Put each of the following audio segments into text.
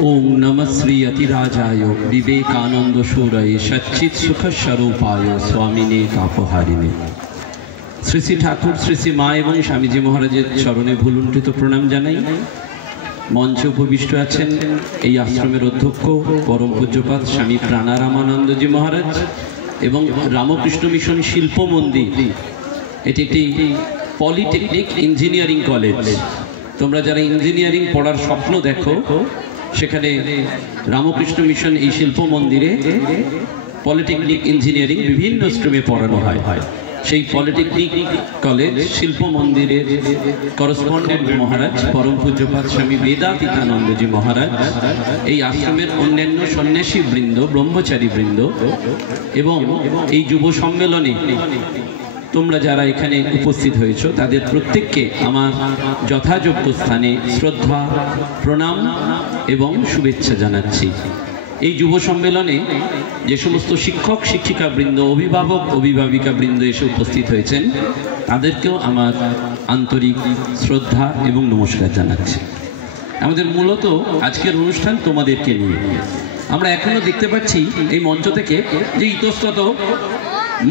ओम नमः श्री अतिराजाय विवेकानंद सूरय सच्चित सुख स्वरूपाय स्वामिने तापहारिणे। श्री श्री ठाकुर श्री श्री मा एवं स्वामीजी महाराजेर चरणे भूलुंठित प्रणाम जानाई। मंचे उपविष्ट आছেন এই आश्रमेर अध्यक्ष परम पूज्यपाद स्वामी प्राणारामानंदजी महाराज एवं रामकृष्ण मिशन शिल्प मंदिर। এটি একটি পলিটেকনিক ইঞ্জিনিয়ারিং কলেজ। তোমরা যারা ইঞ্জিনিয়ারিং পড়ার স্বপ্ন দেখো সেখানে রামকৃষ্ণ মিশন এই শিল্প মন্দিরে পলিটেকনিক ইঞ্জিনিয়ারিং বিভিন্ন স্ট্রিমে পড়ানো হয়। সেই পলিটেকনিক কলেজ শিল্প মন্দিরের করসপন্ডেন্ট মহারাজ পরম পূজ্যপাদ স্বামী বেদাতীতানন্দজি মহারাজ এই আশ্রমের অন্যান্য সন্ন্যাসী বৃন্দ ব্রহ্মচারী বৃন্দ এবং এই যুব সম্মেলনে তোমরা যারা এখানে উপস্থিত হয়েছো তাদের প্রত্যেককে আমার যথাযোগ্য স্থানে শ্রদ্ধা প্রণাম এবং শুভেচ্ছা জানাচ্ছি। এই যুব সম্মেলনে যে সমস্ত শিক্ষক শিক্ষিকা বৃন্দ অভিভাবক অভিভাবিকা বৃন্দ এসে উপস্থিত হয়েছেন তাদেরকেও আমার আন্তরিক শ্রদ্ধা এবং নমস্কার জানাচ্ছি। আমাদের মূলত আজকের অনুষ্ঠান তোমাদেরকে নিয়ে। আমরা এখনো দেখতে পাচ্ছি এই মঞ্চ থেকে যে ইতস্তত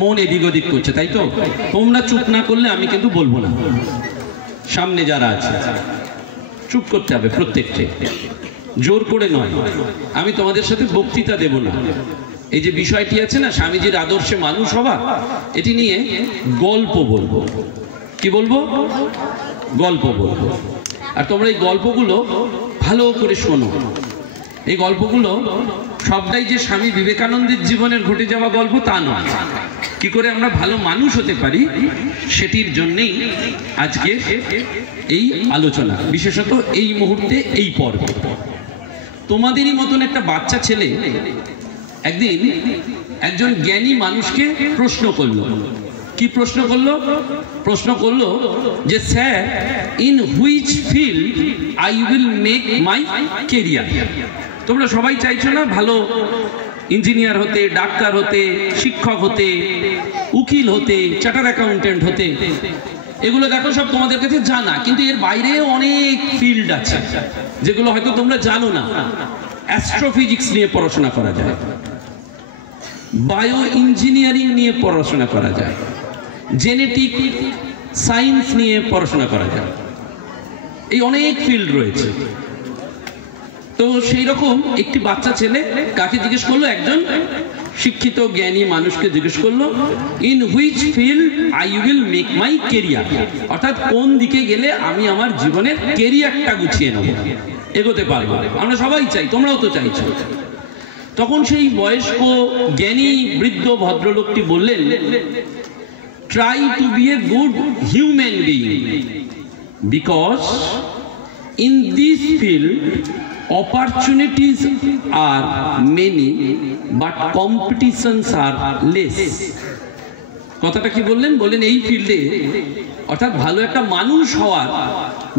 মন এদিক ওদিক করছে, তাই তো? তোমরা চুপ না করলে আমি কিন্তু বলবো না। সামনে যারা আছে চুপ করতে হবে প্রত্যেককে, জোর করে নয়। আমি তোমাদের সাথে বক্তৃতা দেব না। এই যে বিষয়টি আছে না স্বামীজির আদর্শে মানুষ হওয়া, এটি নিয়ে গল্প বলবো। কি বলবো? গল্প বলবো। আর তোমরা এই গল্পগুলো ভালো করে শোনো। এই গল্পগুলো সবটাই যে স্বামী বিবেকানন্দের জীবনের ঘটে যাওয়া গল্প তা নয়। কি করে আমরা ভালো মানুষ হতে পারি সেটির জন্যই আজকে এই আলোচনা, বিশেষত এই মুহূর্তে এই পর্ব। তোমাদেরই মতন একটা বাচ্চা ছেলে একদিন একজন জ্ঞানী মানুষকে প্রশ্ন করলো। কি প্রশ্ন করলো? প্রশ্ন করলো যে sir, in which field I will make my career. তোমরা সবাই চাইছো না ভালো ইঞ্জিনিয়ার হতে, ডাক্তার হতে, শিক্ষক হতে, উকিল হতে, চার্টার্ড অ্যাকাউন্টেন্ট হতে। এগুলো দেখো সব তোমাদের কাছে জানা, কিন্তু এর বাইরে অনেক ফিল্ড আছে যেগুলো হয়তো তোমরা জানো না। অ্যাস্ট্রোফিজিক্স নিয়ে পড়াশোনা করা যায়, বায়ো ইঞ্জিনিয়ারিং নিয়ে পড়াশোনা করা যায়, জেনেটিক সায়েন্স নিয়ে পড়াশোনা করা যায়। এই অনেক ফিল্ড রয়েছে। তো সেই রকম একটি বাচ্চা ছেলে কাকে জিজ্ঞেস করলো? একজন শিক্ষিত জ্ঞানী মানুষকে জিজ্ঞেস করলো, in which field I will make my career. অর্থাৎ কোন দিকে গেলে আমি আমার জীবনের কেরিয়ারটা গুছিয়ে নেব, এগোতে পারবো। আমরা সবাই চাই, তোমরাও তো চাইছো। তখন সেই বয়স্ক জ্ঞানী বৃদ্ধ ভদ্রলোকটি বললেন, try to be a good human being, because in this field opportunities are many but competitions are less। কথাটা কি বললেন? বললেন এই ফিল্ডে অর্থাৎ ভালো একটা মানুষ হওয়ার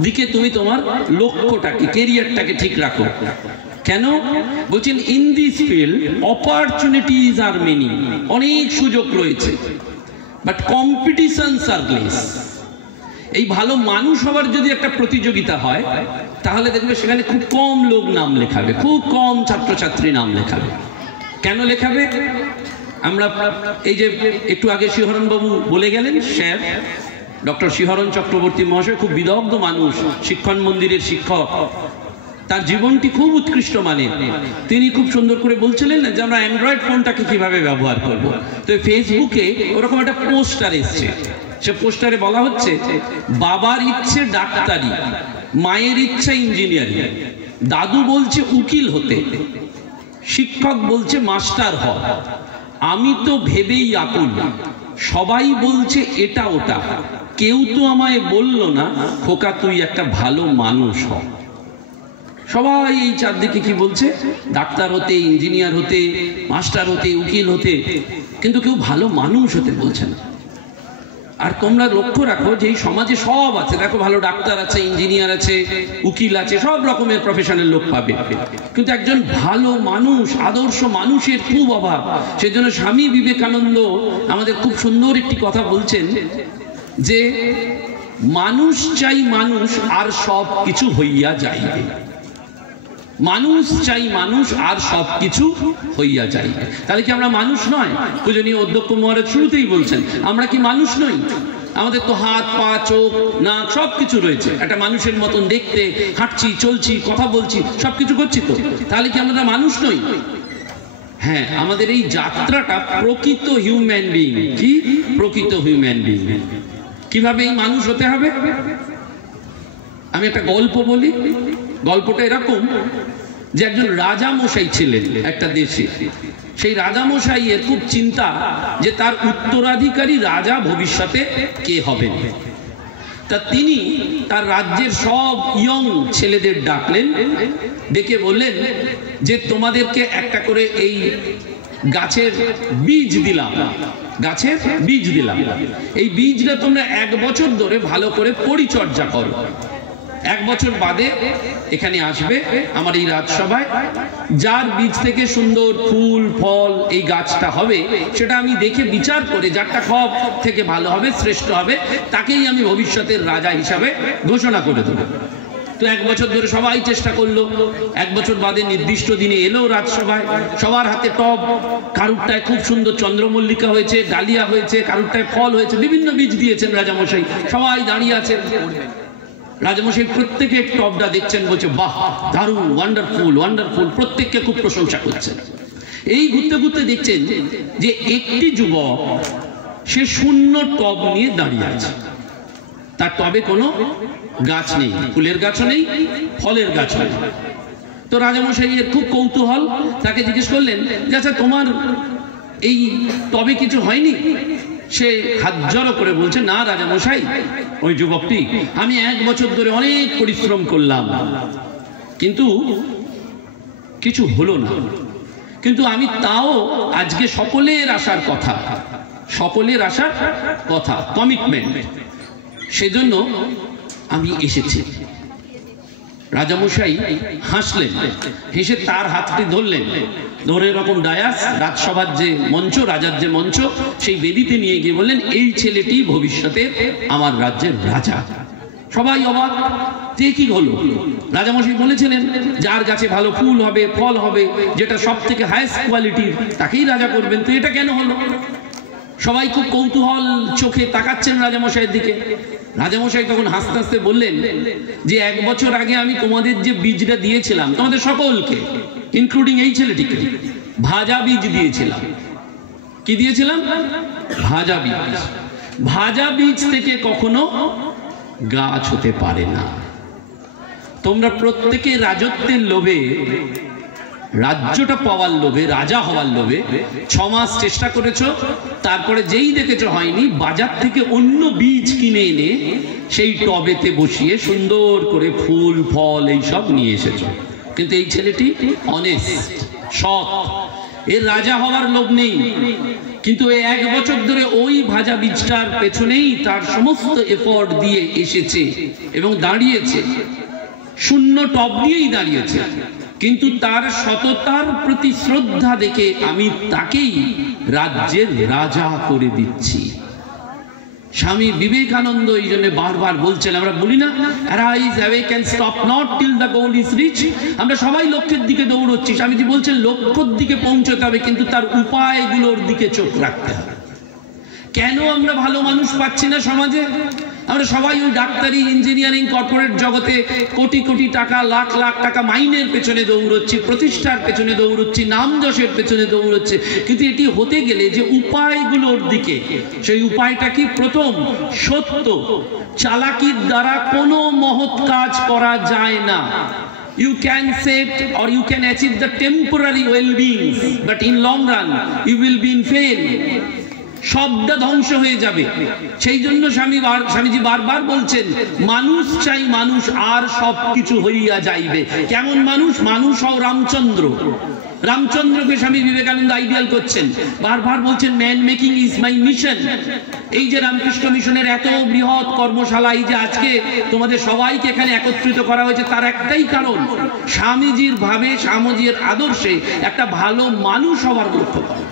দিকে তুমি তোমার লক্ষ্যটাকে, কেরিয়ারটাকে ঠিক রাখো। কেন বলছেন? In this field opportunities are many, অনেক সুযোগ রয়েছে, বাট কম্পিটিশনস আর লেস। এই ভালো মানুষ হওয়ার যদি একটা প্রতিযোগিতা হয় তাহলে দেখবে সেখানে খুব কম লোক নাম লেখাবে, খুব কম ছাত্রছাত্রী নাম লেখাবে। কেন লেখাবে? আমরা এই যে একটু আগে শিহরণ বাবু বলে গেলেন, স্যার ডক্টর শিহরণ চক্রবর্তী মহাশয় খুব বিদগ্ধ মানুষ, শিক্ষণ মন্দিরের শিক্ষক। তার জীবনটি খুব উৎকৃষ্ট মানের। তিনি খুব সুন্দর করে বলছিলেন যে আমরা অ্যান্ড্রয়েড ফোনটাকে কিভাবে ব্যবহার করব। তো ফেসবুকে ওরকম একটা পোস্টার এসছে। সে পোস্টারে বলা হচ্ছে, বাবার ইচ্ছে ডাক্তারি, মায়ের ইচ্ছা ইঞ্জিনিয়ারিং, দাদু বলছে উকিল হতে, শিক্ষক বলছে মাস্টার হ, আমি তো ভেবেই আকুল, সবাই বলছে এটা ওটা, কেউ তো আমায় বলল না খোকা তুই একটা ভালো মানুষ হ। সবাই এই চারদিকে কি বলছে? ডাক্তার হতে, ইঞ্জিনিয়ার হতে, মাস্টার হতে, উকিল হতে, কিন্তু কেউ ভালো মানুষ হতে বলছে না। আর তোমরা লক্ষ্য রাখো যে এই সমাজে সব আছে, দেখো ভালো ডাক্তার আছে, ইঞ্জিনিয়ার আছে, উকিল আছে, সব রকমের প্রফেশনের লোক পাবে, কিন্তু একজন ভালো মানুষ, আদর্শ মানুষের খুব অভাব। সেজন্য স্বামী বিবেকানন্দ আমাদের খুব সুন্দর একটি কথা বলছেন যে মানুষ চাই মানুষ, আর সব কিছু হইয়া যাইবে। মানুষ চাই মানুষ, আর সব কিছু হইয়া যাই। তাহলে কি আমরা মানুষ নয়? পূজনীয় অধ্যক্ষ মহারাজ শুরুতেই বলছেন আমরা কি মানুষ নই? আমাদের তো হাত পা চোখ নাক সব কিছু রয়েছে, একটা মানুষের মতন দেখতে, হাঁটছি চলছি কথা বলছি সব কিছু করছি, তো তাহলে কি আমরা মানুষ নই? হ্যাঁ, আমাদের এই যাত্রাটা প্রকৃত হিউম্যান বিইং। কি প্রকৃত হিউম্যান বিইং? কিভাবে এই মানুষ হতে হবে? আমি একটা গল্প বলি। গল্পটা এরকম যে একজন রাজা মশাই ছিলেন একটা দেশে। সেই রাজা মশাইয়ের খুব চিন্তা যে তার উত্তরাধিকারী রাজা ভবিষ্যতে কে হবেন। তা তিনি তার রাজ্যের সব ইয়ং ছেলেদের ডাকলেন, ডেকে বললেন যে তোমাদেরকে একটা করে এই গাছের বীজ দিলাম, গাছের বীজ দিলাম, এই বীজটা তোমরা 1 বছর ধরে ভালো করে পরিচর্যা করো। 1 বছর বাদে এখানে আসবে আমার এই রাজসভায়, যার বীজ থেকে সুন্দর ফুল ফল এই গাছটা হবে সেটা আমি দেখে বিচার করে যারটা সব থেকে ভালো হবে, শ্রেষ্ঠ হবে, তাকেই আমি ভবিষ্যতের রাজা হিসাবে ঘোষণা করে দেবো। তো 1 বছর ধরে সবাই চেষ্টা করলো। 1 বছর বাদে নির্দিষ্ট দিনে এলো রাজসভায়, সবার হাতে টব, কারুরটায় খুব সুন্দর চন্দ্রমল্লিকা হয়েছে, ডালিয়া হয়েছে, কারুরটায় ফল হয়েছে, বিভিন্ন বীজ দিয়েছেন রাজামশাই, সবাই দাঁড়িয়ে আছেন। রাজামশাই প্রত্যেকে টবটা দেখছেন, বলছে বাহ দারুণ, ওয়ান্ডারফুল ওয়ান্ডারফুল, প্রত্যেককে খুব প্রশংসা করছেন। এই ঘুরতে ঘুরতে দেখছেন যে একটি যুবক সে শূন্য টব নিয়ে দাঁড়িয়ে আছে, তার টবে কোনো গাছ নেই, ফুলের গাছও নেই, ফলের গাছও নেই। তো রাজামশাইয়ের খুব কৌতূহল, তাকে জিজ্ঞেস করলেন যে আচ্ছা তোমার এই টবে কিছু হয়নি? সে হাত জড়ো করে বলছে না রাজামশাই, ওই যুবকটি, আমি 1 বছর ধরে অনেক পরিশ্রম করলাম কিন্তু কিছু হলো না, কিন্তু আমি তাও আজকে সকলের আসার কথা, সকলের আসার কথা, কমিটমেন্ট, সেজন্য আমি এসেছি। রাজামশাই হাসলেন, হেসে তার হাতটি ধরলেন, ধরে এরকম ডায়াস, রাজসভার যে মঞ্চ, রাজার যে মঞ্চ, সেই বেদিতে নিয়ে গিয়ে বললেন এই ছেলেটি ভবিষ্যতে আমার রাজ্যের রাজা। সবাই অবাক, যে কি হলো? রাজামশাই বলেছিলেন যার গাছে ভালো ফুল হবে ফল হবে, যেটা সব থেকে হাইয়েস্ট কোয়ালিটির, তাকেই রাজা করবেন, তো এটা কেন হলো? সবাই খুব কৌতূহল চোখে তাকাচ্ছেন রাজামশাইয়ের দিকে। রাজামশাই তখন হাসতে হাসতে বললেন যে 1 বছর আগে আমি তোমাদের যে বীজটা দিয়েছিলাম, তোমাদের সকলকে ইনক্লুডিং এই ছেলেটিকে, ভাজা বীজ দিয়েছিলাম। কি দিয়েছিলাম? ভাজা বীজ। ভাজা বীজ থেকে কখনো গাছ হতে পারে না। তোমরা প্রত্যেকে রাজত্বের লোভে, রাজ্যটা পাওয়ার লোভে, রাজা হওয়ার লোভে 6 মাস চেষ্টা করেছ, তারপরে যেই দেখেছ হয়নি, বাজার থেকে অন্য বীজ কিনে এনে সেই টবেতে বসিয়ে সুন্দর করে ফুল ফল এইসব নিয়ে এসেছ। কিন্তু এই ছেলেটি অনেস্ট, সৎ, এর রাজা হওয়ার লোভ নেই, কিন্তু এই 1 বছর ধরে ওই ভাজা বীজটার পেছনেই তার সমস্ত এফোর্ট দিয়ে এসেছে এবং দাঁড়িয়েছে, শূন্য টব দিয়েই দাঁড়িয়েছে। কিন্তু তার সততার প্রতি শ্রদ্ধা দেখে আমি তাকেই রাজ্যের রাজা করে দিচ্ছি। স্বামী বিবেকানন্দ এই জন্য বারবার বলছেন, আমরা বলি না arise awake and stop not till the goal is reach. আমরা সবাই লক্ষ্যের দিকে দৌড়চ্ছি, স্বামীজি বলছেন লক্ষ্যের দিকে পৌঁছতে হবে, কিন্তু তার উপায়গুলোর দিকে চোখ রাখতে হবে। কেন আমরা ভালো মানুষ পাচ্ছি না সমাজে? আমরা সবাই ওই ডাক্তারি, ইঞ্জিনিয়ারিং, কর্পোরেট জগতে কোটি কোটি টাকা, লাখ লাখ টাকা মাইনের পেছনে দৌড়চ্ছি, প্রতিষ্ঠার পেছনে দৌড়চ্ছি, নাম যশের পেছনে দৌড়চ্ছে, কিন্তু এটি হতে গেলে যে উপায়গুলোর দিকে, সেই উপায়টা কি? প্রথম, সত্য। চালাকির দ্বারা কোনো মহৎ কাজ করা যায় না। You can set or you can achieve the temporary well-being, but in long run you will be in fail. শব্দ ধ্বংস হয়ে যাবে। সেই জন্য স্বামীজি বারবার বলছেন মানুষ চাই মানুষ, আর সব কিছু হইয়া যাইবে। কেমন মানুষ? মানুষ হও রামচন্দ্র। রামচন্দ্রকে স্বামী বিবেকানন্দ আইডিয়াল করছেন, বারবার বলছেন man making is my mission. এই যে রামকৃষ্ণ মিশনের এত বৃহৎ কর্মশালা, এই যে আজকে তোমাদের সবাইকে এখানে একত্রিত করা হয়েছে, তার একটাই কারণ, স্বামীজির ভাবে, স্বামীজির আদর্শে একটা ভালো মানুষ হওয়ার লক্ষ্য করা।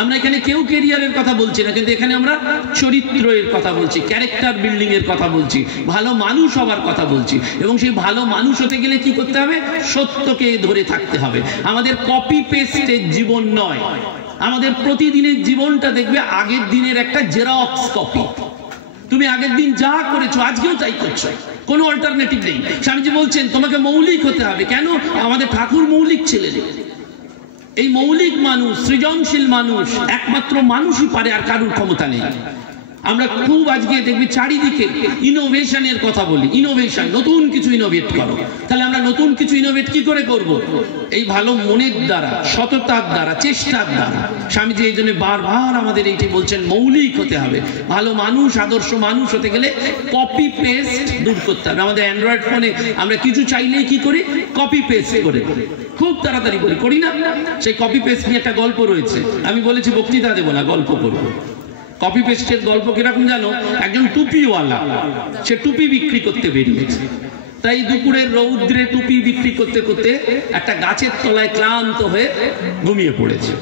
আমরা এখানে কেউ ক্যারিয়ারের কথা বলছি না, কিন্তু এখানে আমরা চরিত্রের কথা বলছি, ক্যারেক্টার বিল্ডিং এর কথা বলছি, ভালো মানুষ হবার কথা বলছি। এবং সেই ভালো মানুষ হতে গেলে কি করতে হবে? সত্যকে ধরে থাকতে হবে। আমাদের কপি পেস্টের জীবন নয়, আমাদের প্রতিদিনের জীবনটা দেখবে আগের দিনের একটা জেরক্স কপি। তুমি আগের দিন যা করেছো আজকেও তাই করছো, কোনো অল্টারনেটিভ নেই। স্বামীজি বলছেন তোমাকে মৌলিক হতে হবে। কেন? আমাদের ঠাকুর মৌলিক ছিলেন। এই মৌলিক মানুষ, সৃজনশীল মানুষ একমাত্র মানুষই পারে, আর কারুর ক্ষমতা নেই। আমরা খুব আজকে দেখবি চারিদিকে ইনোভেশনের কথা বলি, ইনোভেশন, নতুন কিছু ইনোভেট করো। তাহলে আমরা নতুন কিছু ইনোভেট কি করে করব? এই ভালো মনের দ্বারা, সততার দ্বারা, চেষ্টার দ্বারা। স্বামীজি এই জন্য বারবার আমাদের এইটি বলছেন, মৌলিক হতে হবে। ভালো মানুষ, আদর্শ মানুষ হতে গেলে কপি পেস্ট দূর করতে হবে। আমাদের অ্যান্ড্রয়েড ফোনে আমরা কিছু চাইলেই কি করি? কপি পেস্ট করে খুব তাড়াতাড়ি করি না? সেই কপি পেস্ট নিয়ে একটা গল্প রয়েছে, আমি বলেছি বক্তৃতা দেবো না, গল্প করবো। কপি পেস্টের গল্প কিরকম জানো? একজন টুপিওয়ালা, সে টুপি বিক্রি করতে বেরিয়েছে। তাই দুপুরের রৌদ্রে টুপি বিক্রি করতে করতে একটা গাছের তলায় ক্লান্ত হয়ে ঘুমিয়ে পড়েছে।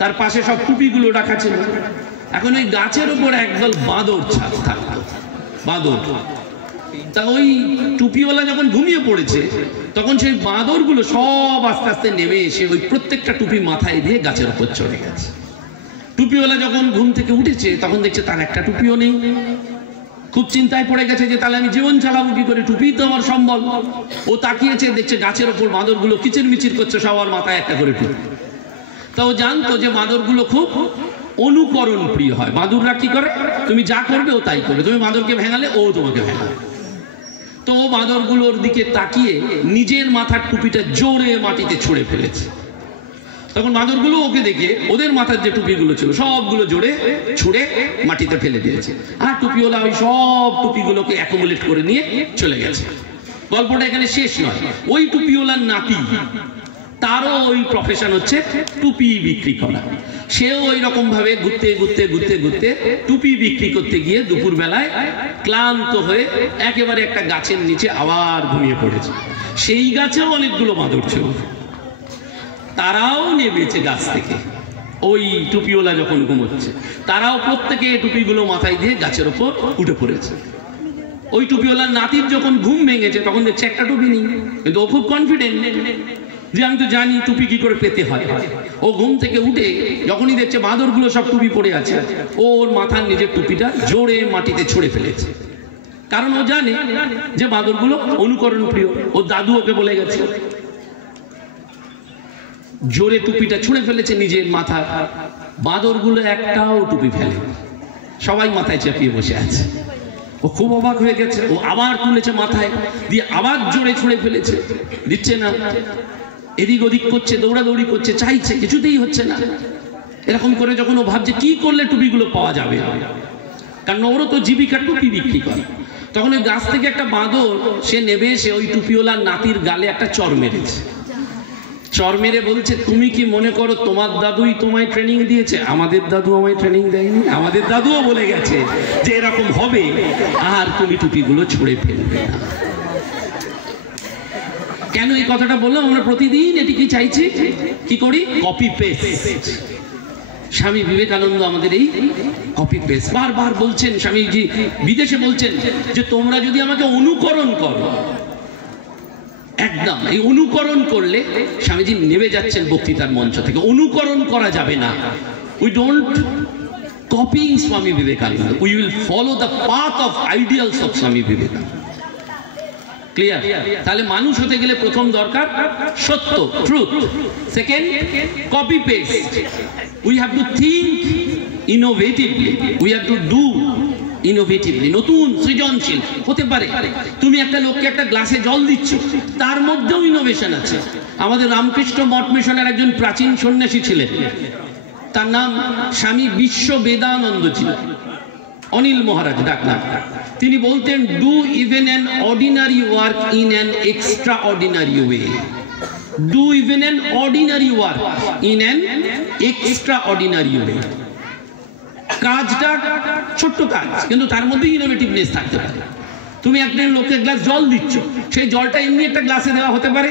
তার পাশে সব টুপিগুলো রাখা ছিল। এখন ওই গাছের উপর একদল বাঁদর থাকতো, বাঁদর। তা ওই টুপিওয়ালা যখন ঘুমিয়ে পড়েছে, তখন সেই বাঁদরগুলো সব আস্তে আস্তে নেমে এসে ওই প্রত্যেকটা টুপি মাথায় দিয়ে গাছের উপর চড়ে গেছে। টুপিওয়ালা যখন ঘুম থেকে উঠেছে, তখন দেখছে তার একটা টুপিও নেই। খুব চিন্তায় পড়ে গেছে যে তাহলে আমি জীবন চালাবো কি করে, টুপি তো আমার সম্বল। ও তাকিয়েছে, দেখছে গাছের ওপর বাঁদরগুলো কিচির মিচির করছে, সবার মাথায় একটা করে টুপি। তা ও জানতো যে বাঁদরগুলো খুব অনুকরণ প্রিয় হয়। বাঁদররা কি করে? তুমি যা করবে ও তাই করবে, তুমি বাঁদরকে ভেঙালে ও তোমাকে ভেঙাবে। তো বাঁদরগুলোর দিকে তাকিয়ে নিজের মাথার টুপিটা জোরে মাটিতে ছুঁড়ে ফেলেছে। তখন বাঁদরগুলো ওকে দেখে ওদের মাথার যে টুপিগুলো ছিল সবগুলো জোরে ছুঁড়ে মাটিতে ফেলে দিয়েছে। আর টুপিওয়ালা ওই সব টুপিগুলোকে অ্যাকুমুলেট করে নিয়ে চলে গেছে। গল্পটা এখানে শেষ নয়। ওই টুপিওয়ালার নাতি, তারও ওই প্রফেশন হচ্ছে টুপি বিক্রি করা। সেও ওই রকম ভাবে ঘুরতে ঘুরতে ঘুরতে ঘুরতে টুপি বিক্রি করতে গিয়ে দুপুর বেলায় ক্লান্ত হয়ে একেবারে একটা গাছের নিচে আবার ঘুমিয়ে পড়েছে। সেই গাছেও অনেকগুলো বাঁদর ছিল, তারাও নেমেছে গাছ থেকে। ওই টুপিওয়ালা যখন ঘুমোচ্ছে, তারাও প্রত্যেকে টুপিগুলো মাথায় দিয়ে গাছের ওপর উঠে পড়েছে। ওই টুপিওয়ালার নাতির যখন ঘুম ভেঙেছে, তখন দেখছে একটা টুপি নেই, কিন্তু ও খুব কনফিডেন্ট যে আমি তো জানি টুপি কি করে পেতে হয়। ও ঘুম থেকে উঠে যখনই দেখছে বাঁদরগুলো সব টুপি পড়ে আছে, ওর মাথার নিজের টুপিটা জোরে মাটিতে ছুঁড়ে ফেলেছে। কারণ ও জানে যে বাঁদরগুলো অনুকরণ প্রিয়, ওর দাদু ওকে বলে গেছে। জোরে টুপিটা ছুঁড়ে ফেলেছে নিজের মাথা। বাঁদরগুলো একটাও টুপি ফেলে, সবাই মাথায় চাপিয়ে বসে আছে। ও খুব অবাক হয়ে গেছে। ও আবার তুলেছে মাথায় দিয়ে, আবার জোরে ছুঁড়ে ফেলেছে, দিচ্ছে না। এদিক ওদিক করছে, দৌড়াদৌড়ি করছে, চাইছে, কিছুতেই হচ্ছে না। এরকম করে যখন ও ভাবছে কি করলে টুপিগুলো পাওয়া যাবে, কারণ ওরও তো জীবিকা টুপি বিক্রি করে, তখন ওই গাছ থেকে একটা বাঁদর সে নেবে এসে ওই টুপিওয়ালার নাতির গালে একটা চর মেরেছে। চর মেরে বলছে, তুমি কি মনে করো তোমার দাদুই তোমায় ট্রেনিং দিয়েছে? আমাদের দাদু আমায় ট্রেনিং দেয়নি। আমাদের দাদুও বলে গেছে যে এরকম হবে, আর তুমি টুপিগুলো ছুঁড়ে ফেলবে না। কেন এই কথাটা বললাম? আমরা প্রতিদিন এটি কি চাইছি, কি করি? Copy paste. স্বামী বিবেকানন্দ আমাদের এই কপি পেস্ট বারবার বলছেন। স্বামীজি বিদেশে বলছেন যে তোমরা যদি আমাকে অনুকরণ করো, একদম এই অনুকরণ করলে, স্বামীজি নেমে যাচ্ছেন বক্তৃতার মঞ্চ থেকে, অনুকরণ করা যাবে না। We don't কপিং Swami Vivekananda, we will follow the path of ideals of Swami Vivekananda. Clear? তাহলে মানুষ হতে গেলে প্রথম দরকার সত্য, truth. Second, copy paste. We have to think innovatively, we have to do innovatively. নতুন সৃজনশীল হতে পারে। তুমি একটা লোককে একটা গ্লাসে জল দিচ্ছ, তার মধ্যেও ইনোভেশন আছে। আমাদের রামকৃষ্ণ মঠ মিশনের একজন প্রাচীন সন্ন্যাসী ছিলেন, তার নাম স্বামী বিশ্ববেদানন্দ ছিলেন, অনিল মহারাজ ডাকনাম। তিনি বলতেন, do even an ordinary work in an extra ordinary way. Do even an ordinary work in an extra ordinary way. কাজটা ছোট্ট কাজ, কিন্তু তার মধ্যে ইনোভেটিভনেস থাকতে পারে। তুমি একটা লোককে গ্লাস জল দিচ্ছ, সেই জলটা এমনি একটা গ্লাসে দেওয়া হতে পারে,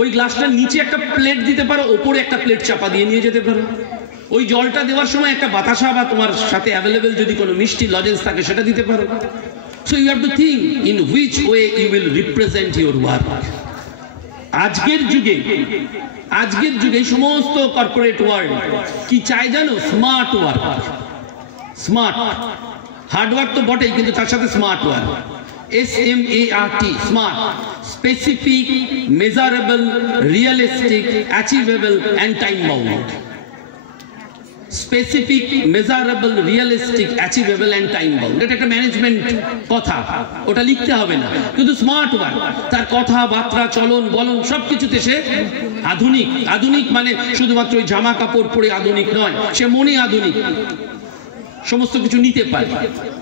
ওই গ্লাসটার নিচে একটা প্লেট দিতে পারো, ওপরে একটা প্লেট চাপা দিয়ে নিয়ে যেতে পারো। ওই জলটা দেওয়ার সময় একটা বাতাসা বা তোমার সাথে অ্যাভেলেবেল যদি কোনো মিষ্টি লজেন্স থাকে সেটা দিতে পারো। So you have to think in which way you will represent your work. আজকের যুগে সমস্ত কর্পোরেট ওয়ার্ল্ড কি চায় জানো? Smart work. Smart hard work তো বটেই, কিন্তু তার সাথে smart work, SMART, smart, specific, measurable, realistic, achievable and time bound. Specific, measurable, realistic, achievable and time bound, এটা একটা ম্যানেজমেন্ট কথা, ওটা লিখতে হবে না। কিন্তু স্মার্ট ওয়ার্ক, তার কথাবার্তা, চলন বলন সবকিছুতে সে আধুনিক। আধুনিক মানে শুধুমাত্র ওই জামা কাপড় পরে আধুনিক নয়, সে মনে আধুনিক, সমস্ত কিছু নিতে পারে।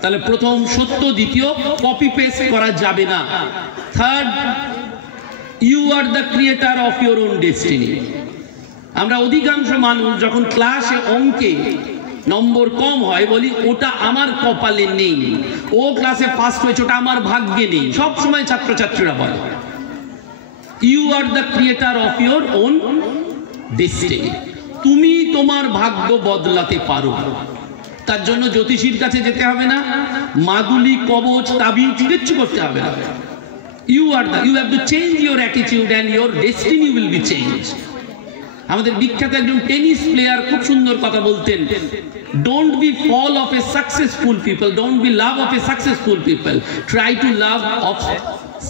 তাহলে প্রথম সত্য, দ্বিতীয় কপি পেস্ট করা যাবে না। Third, you are the creator of your own destiny. আমরা অধিকাংশ মানুষ যখন ক্লাসে অঙ্কে নম্বর কম হয় বলি ওটা আমার কপালে নেই, ও ক্লাসে ফার্স্ট হয়েছে ওটা আমার ভাগ্যে নেই। সব সময় ছাত্রছাত্রীরা বলে you are the creator of your own destiny. তুমি তোমার ভাগ্য বদলাতে পারো। তার জন্য জ্যোতিষীর কাছে যেতে হবে না, মাদুলি, কবচ, তাবিজ কিচ্ছু করতে হবে না। You have to change your attitude and your destiny will be change. আমাদের বিখ্যাত একজন টেনিস প্লেয়ার খুব সুন্দর কথা বলতেন, don't be fall of a successful people, don't be love of a successful people, try to love of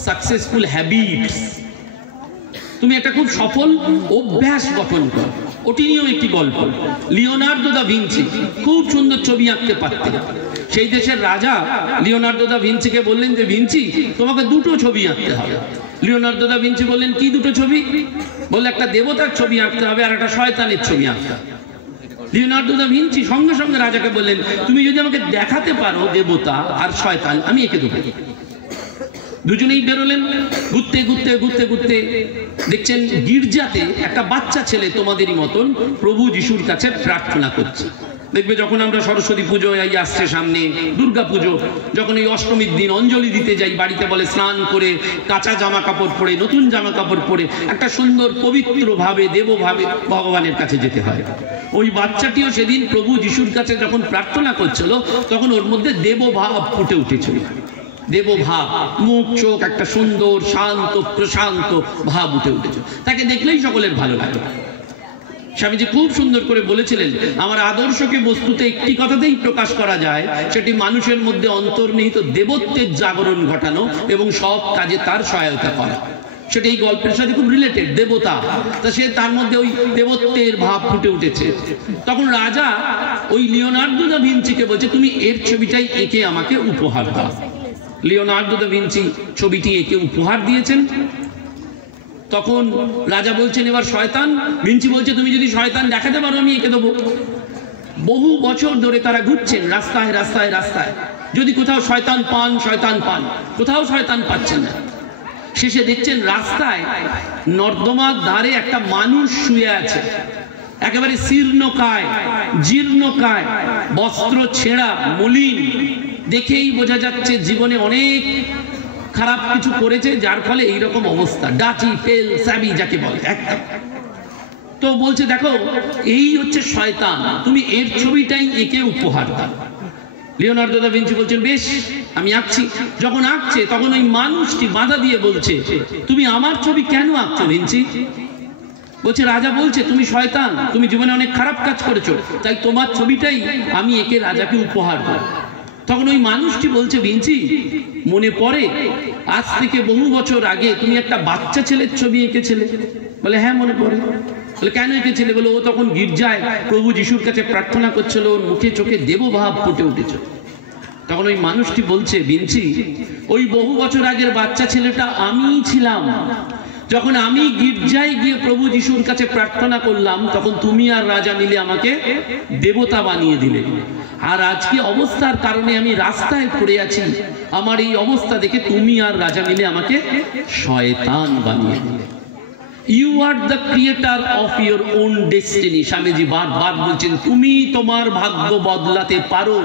successful habits. তুমি একটা খুব সফল অভ্যাস গঠন করো। ওটি নিয়েও একটি গল্প। লিওনার্দো দা ভিঞ্চি খুব সুন্দর ছবি আঁকতে পারতেন। সেই দেশের রাজা লিওনার্দো দা ভিঞ্চিকে বললেন যে ভিঞ্চি তোমাকে দুটো ছবি আঁকতে হবে। লিওনার্দো দা ভিঞ্চি বললেন কি দুটো ছবি? বললে একটা দেবতার ছবি আঁকতে হবে আর একটা শয়তানের ছবি আঁকতে হবে। লিওনার্দো দা ভিঞ্চি সঙ্গে সঙ্গে রাজাকে বললেন তুমি যদি আমাকে দেখাতে পারো দেবতা আর শয়তান, আমি এঁকে দেবো। দুজনেই বেরোলেন, ঘুরতে ঘুরতে ঘুরতে ঘুরতে দেখছেন গির্জাতে একটা বাচ্চা ছেলে তোমাদেরই মতন প্রভু যিশুর কাছে প্রার্থনা করছে। দেখবে যখন আমরা সরস্বতী পুজো আসছে সামনে, দুর্গা পুজো, যখন এই অষ্টমীর দিন অঞ্জলি দিতে যাই, বাড়িতে বলে স্নান করে কাঁচা জামা কাপড় পরে, নতুন জামা কাপড় পরে একটা সুন্দর পবিত্র ভাবে দেবভাবে ভগবানের কাছে যেতে হয়। ওই বাচ্চাটিও সেদিন প্রভু যিশুর কাছে যখন প্রার্থনা করছিল তখন ওর মধ্যে দেবভাব ফুটে উঠেছিল। দেবভাব, মুখ চোখ একটা সুন্দর শান্ত প্রশান্ত ভাব উঠে উঠেছে। তাকে দেখলেই সকলের ভালো লাগে। স্বামীজি খুব সুন্দর করে বলেছিলেন আমার আদর্শকে বস্তুতে একটি কথাতেই প্রকাশ করা যায়, সেটি মানুষের মধ্যে অন্তর্নিহিত দেবত্বের জাগরণ ঘটানো এবং সব কাজে তার সহায়তা করা। সেটা এই গল্পের সাথে খুব রিলেটেড, দেবতা। তা সে তার মধ্যে ওই দেবত্বের ভাব ফুটে উঠেছে। তখন রাজা ওই লিওনার্দো দা ভিঞ্চিকে বলছে তুমি এর ছবিটাই এঁকে আমাকে উপহার দাও। লিওনার্দো দা ভিঞ্চি ছবিটি এঁকে উপহার দিয়েছেন। তখন রাজা বলছেন এবার শয়তান। ভিঞ্চি বলছে তুমি যদি শয়তান দেখাতে পারো আমি এঁকে দেবো। বহু বছর ধরে তারা ঘুরছেন রাস্তায় রাস্তায় রাস্তায়, যদি কোথাও শয়তান পান শয়তান পান, কোথাও শয়তান পাচ্ছেন না। শেষে দেখছেন রাস্তায় নর্দমার ধারে একটা মানুষ শুয়ে আছে, একেবারে শীর্ণকায় জীর্ণকায়, বস্ত্র ছেঁড়া মলিন, দেখেই বোঝা যাচ্ছে জীবনে অনেক খারাপ কিছু করেছে যার ফলে এইরকম অবস্থা, ডাচি ফেল স্যাবি যাকে বলে একদম। তো বলছে দেখো এই হচ্ছে শয়তান, তুমি এর ছবিটাই এঁকে উপহার দাও। লিওনার্দো দা ভিঞ্চি বলছেন বেশ আমি আঁকছি। যখন আঁকছে তখন ওই মানুষটি বাধা দিয়ে বলছে তুমি আমার ছবি কেন আঁকছো ভিঞ্চি? বলছে রাজা বলছে তুমি শয়তান, তুমি জীবনে অনেক খারাপ কাজ করেছো, তাই তোমার ছবিটাই আমি এঁকে রাজাকে উপহার দেব। তখন ওই মানুষটি বলছে ভিঞ্চি মনে পড়ে আজ থেকে বহু বছর আগে তুমি একটা বাচ্চা ছেলের ছবি এঁকেছিলে? বলে হ্যাঁ মনে পড়ে। বলে কেন এঁকেছিলে? বলে ও তখন গির্জায় প্রভু যিশুর কাছে প্রার্থনা করছিল, ওর মুখে চোখে দেবভাব ফুটে উঠেছে। তখন ওই মানুষটি বলছে ভিঞ্চি ওই বহু বছর আগের বাচ্চা ছেলেটা আমিই ছিলাম। যখন আমি গির্জায় গিয়ে প্রভু যিশুর কাছে প্রার্থনা করলাম তখন তুমি আর রাজা মিলে আমাকে দেবতা বানিয়ে দিলে, আর আজকে অবস্থার কারণে আমি রাস্তায় পড়ে আছি, আমার এই অবস্থা দেখে তুমি আর রাজা মিলে আমাকে শয়তান বানিয়ে দিলে। You are the creator of your own destiny. Swamiji বারবার বলছেন তুমি তোমার ভাগ্য বদলাতে পারো।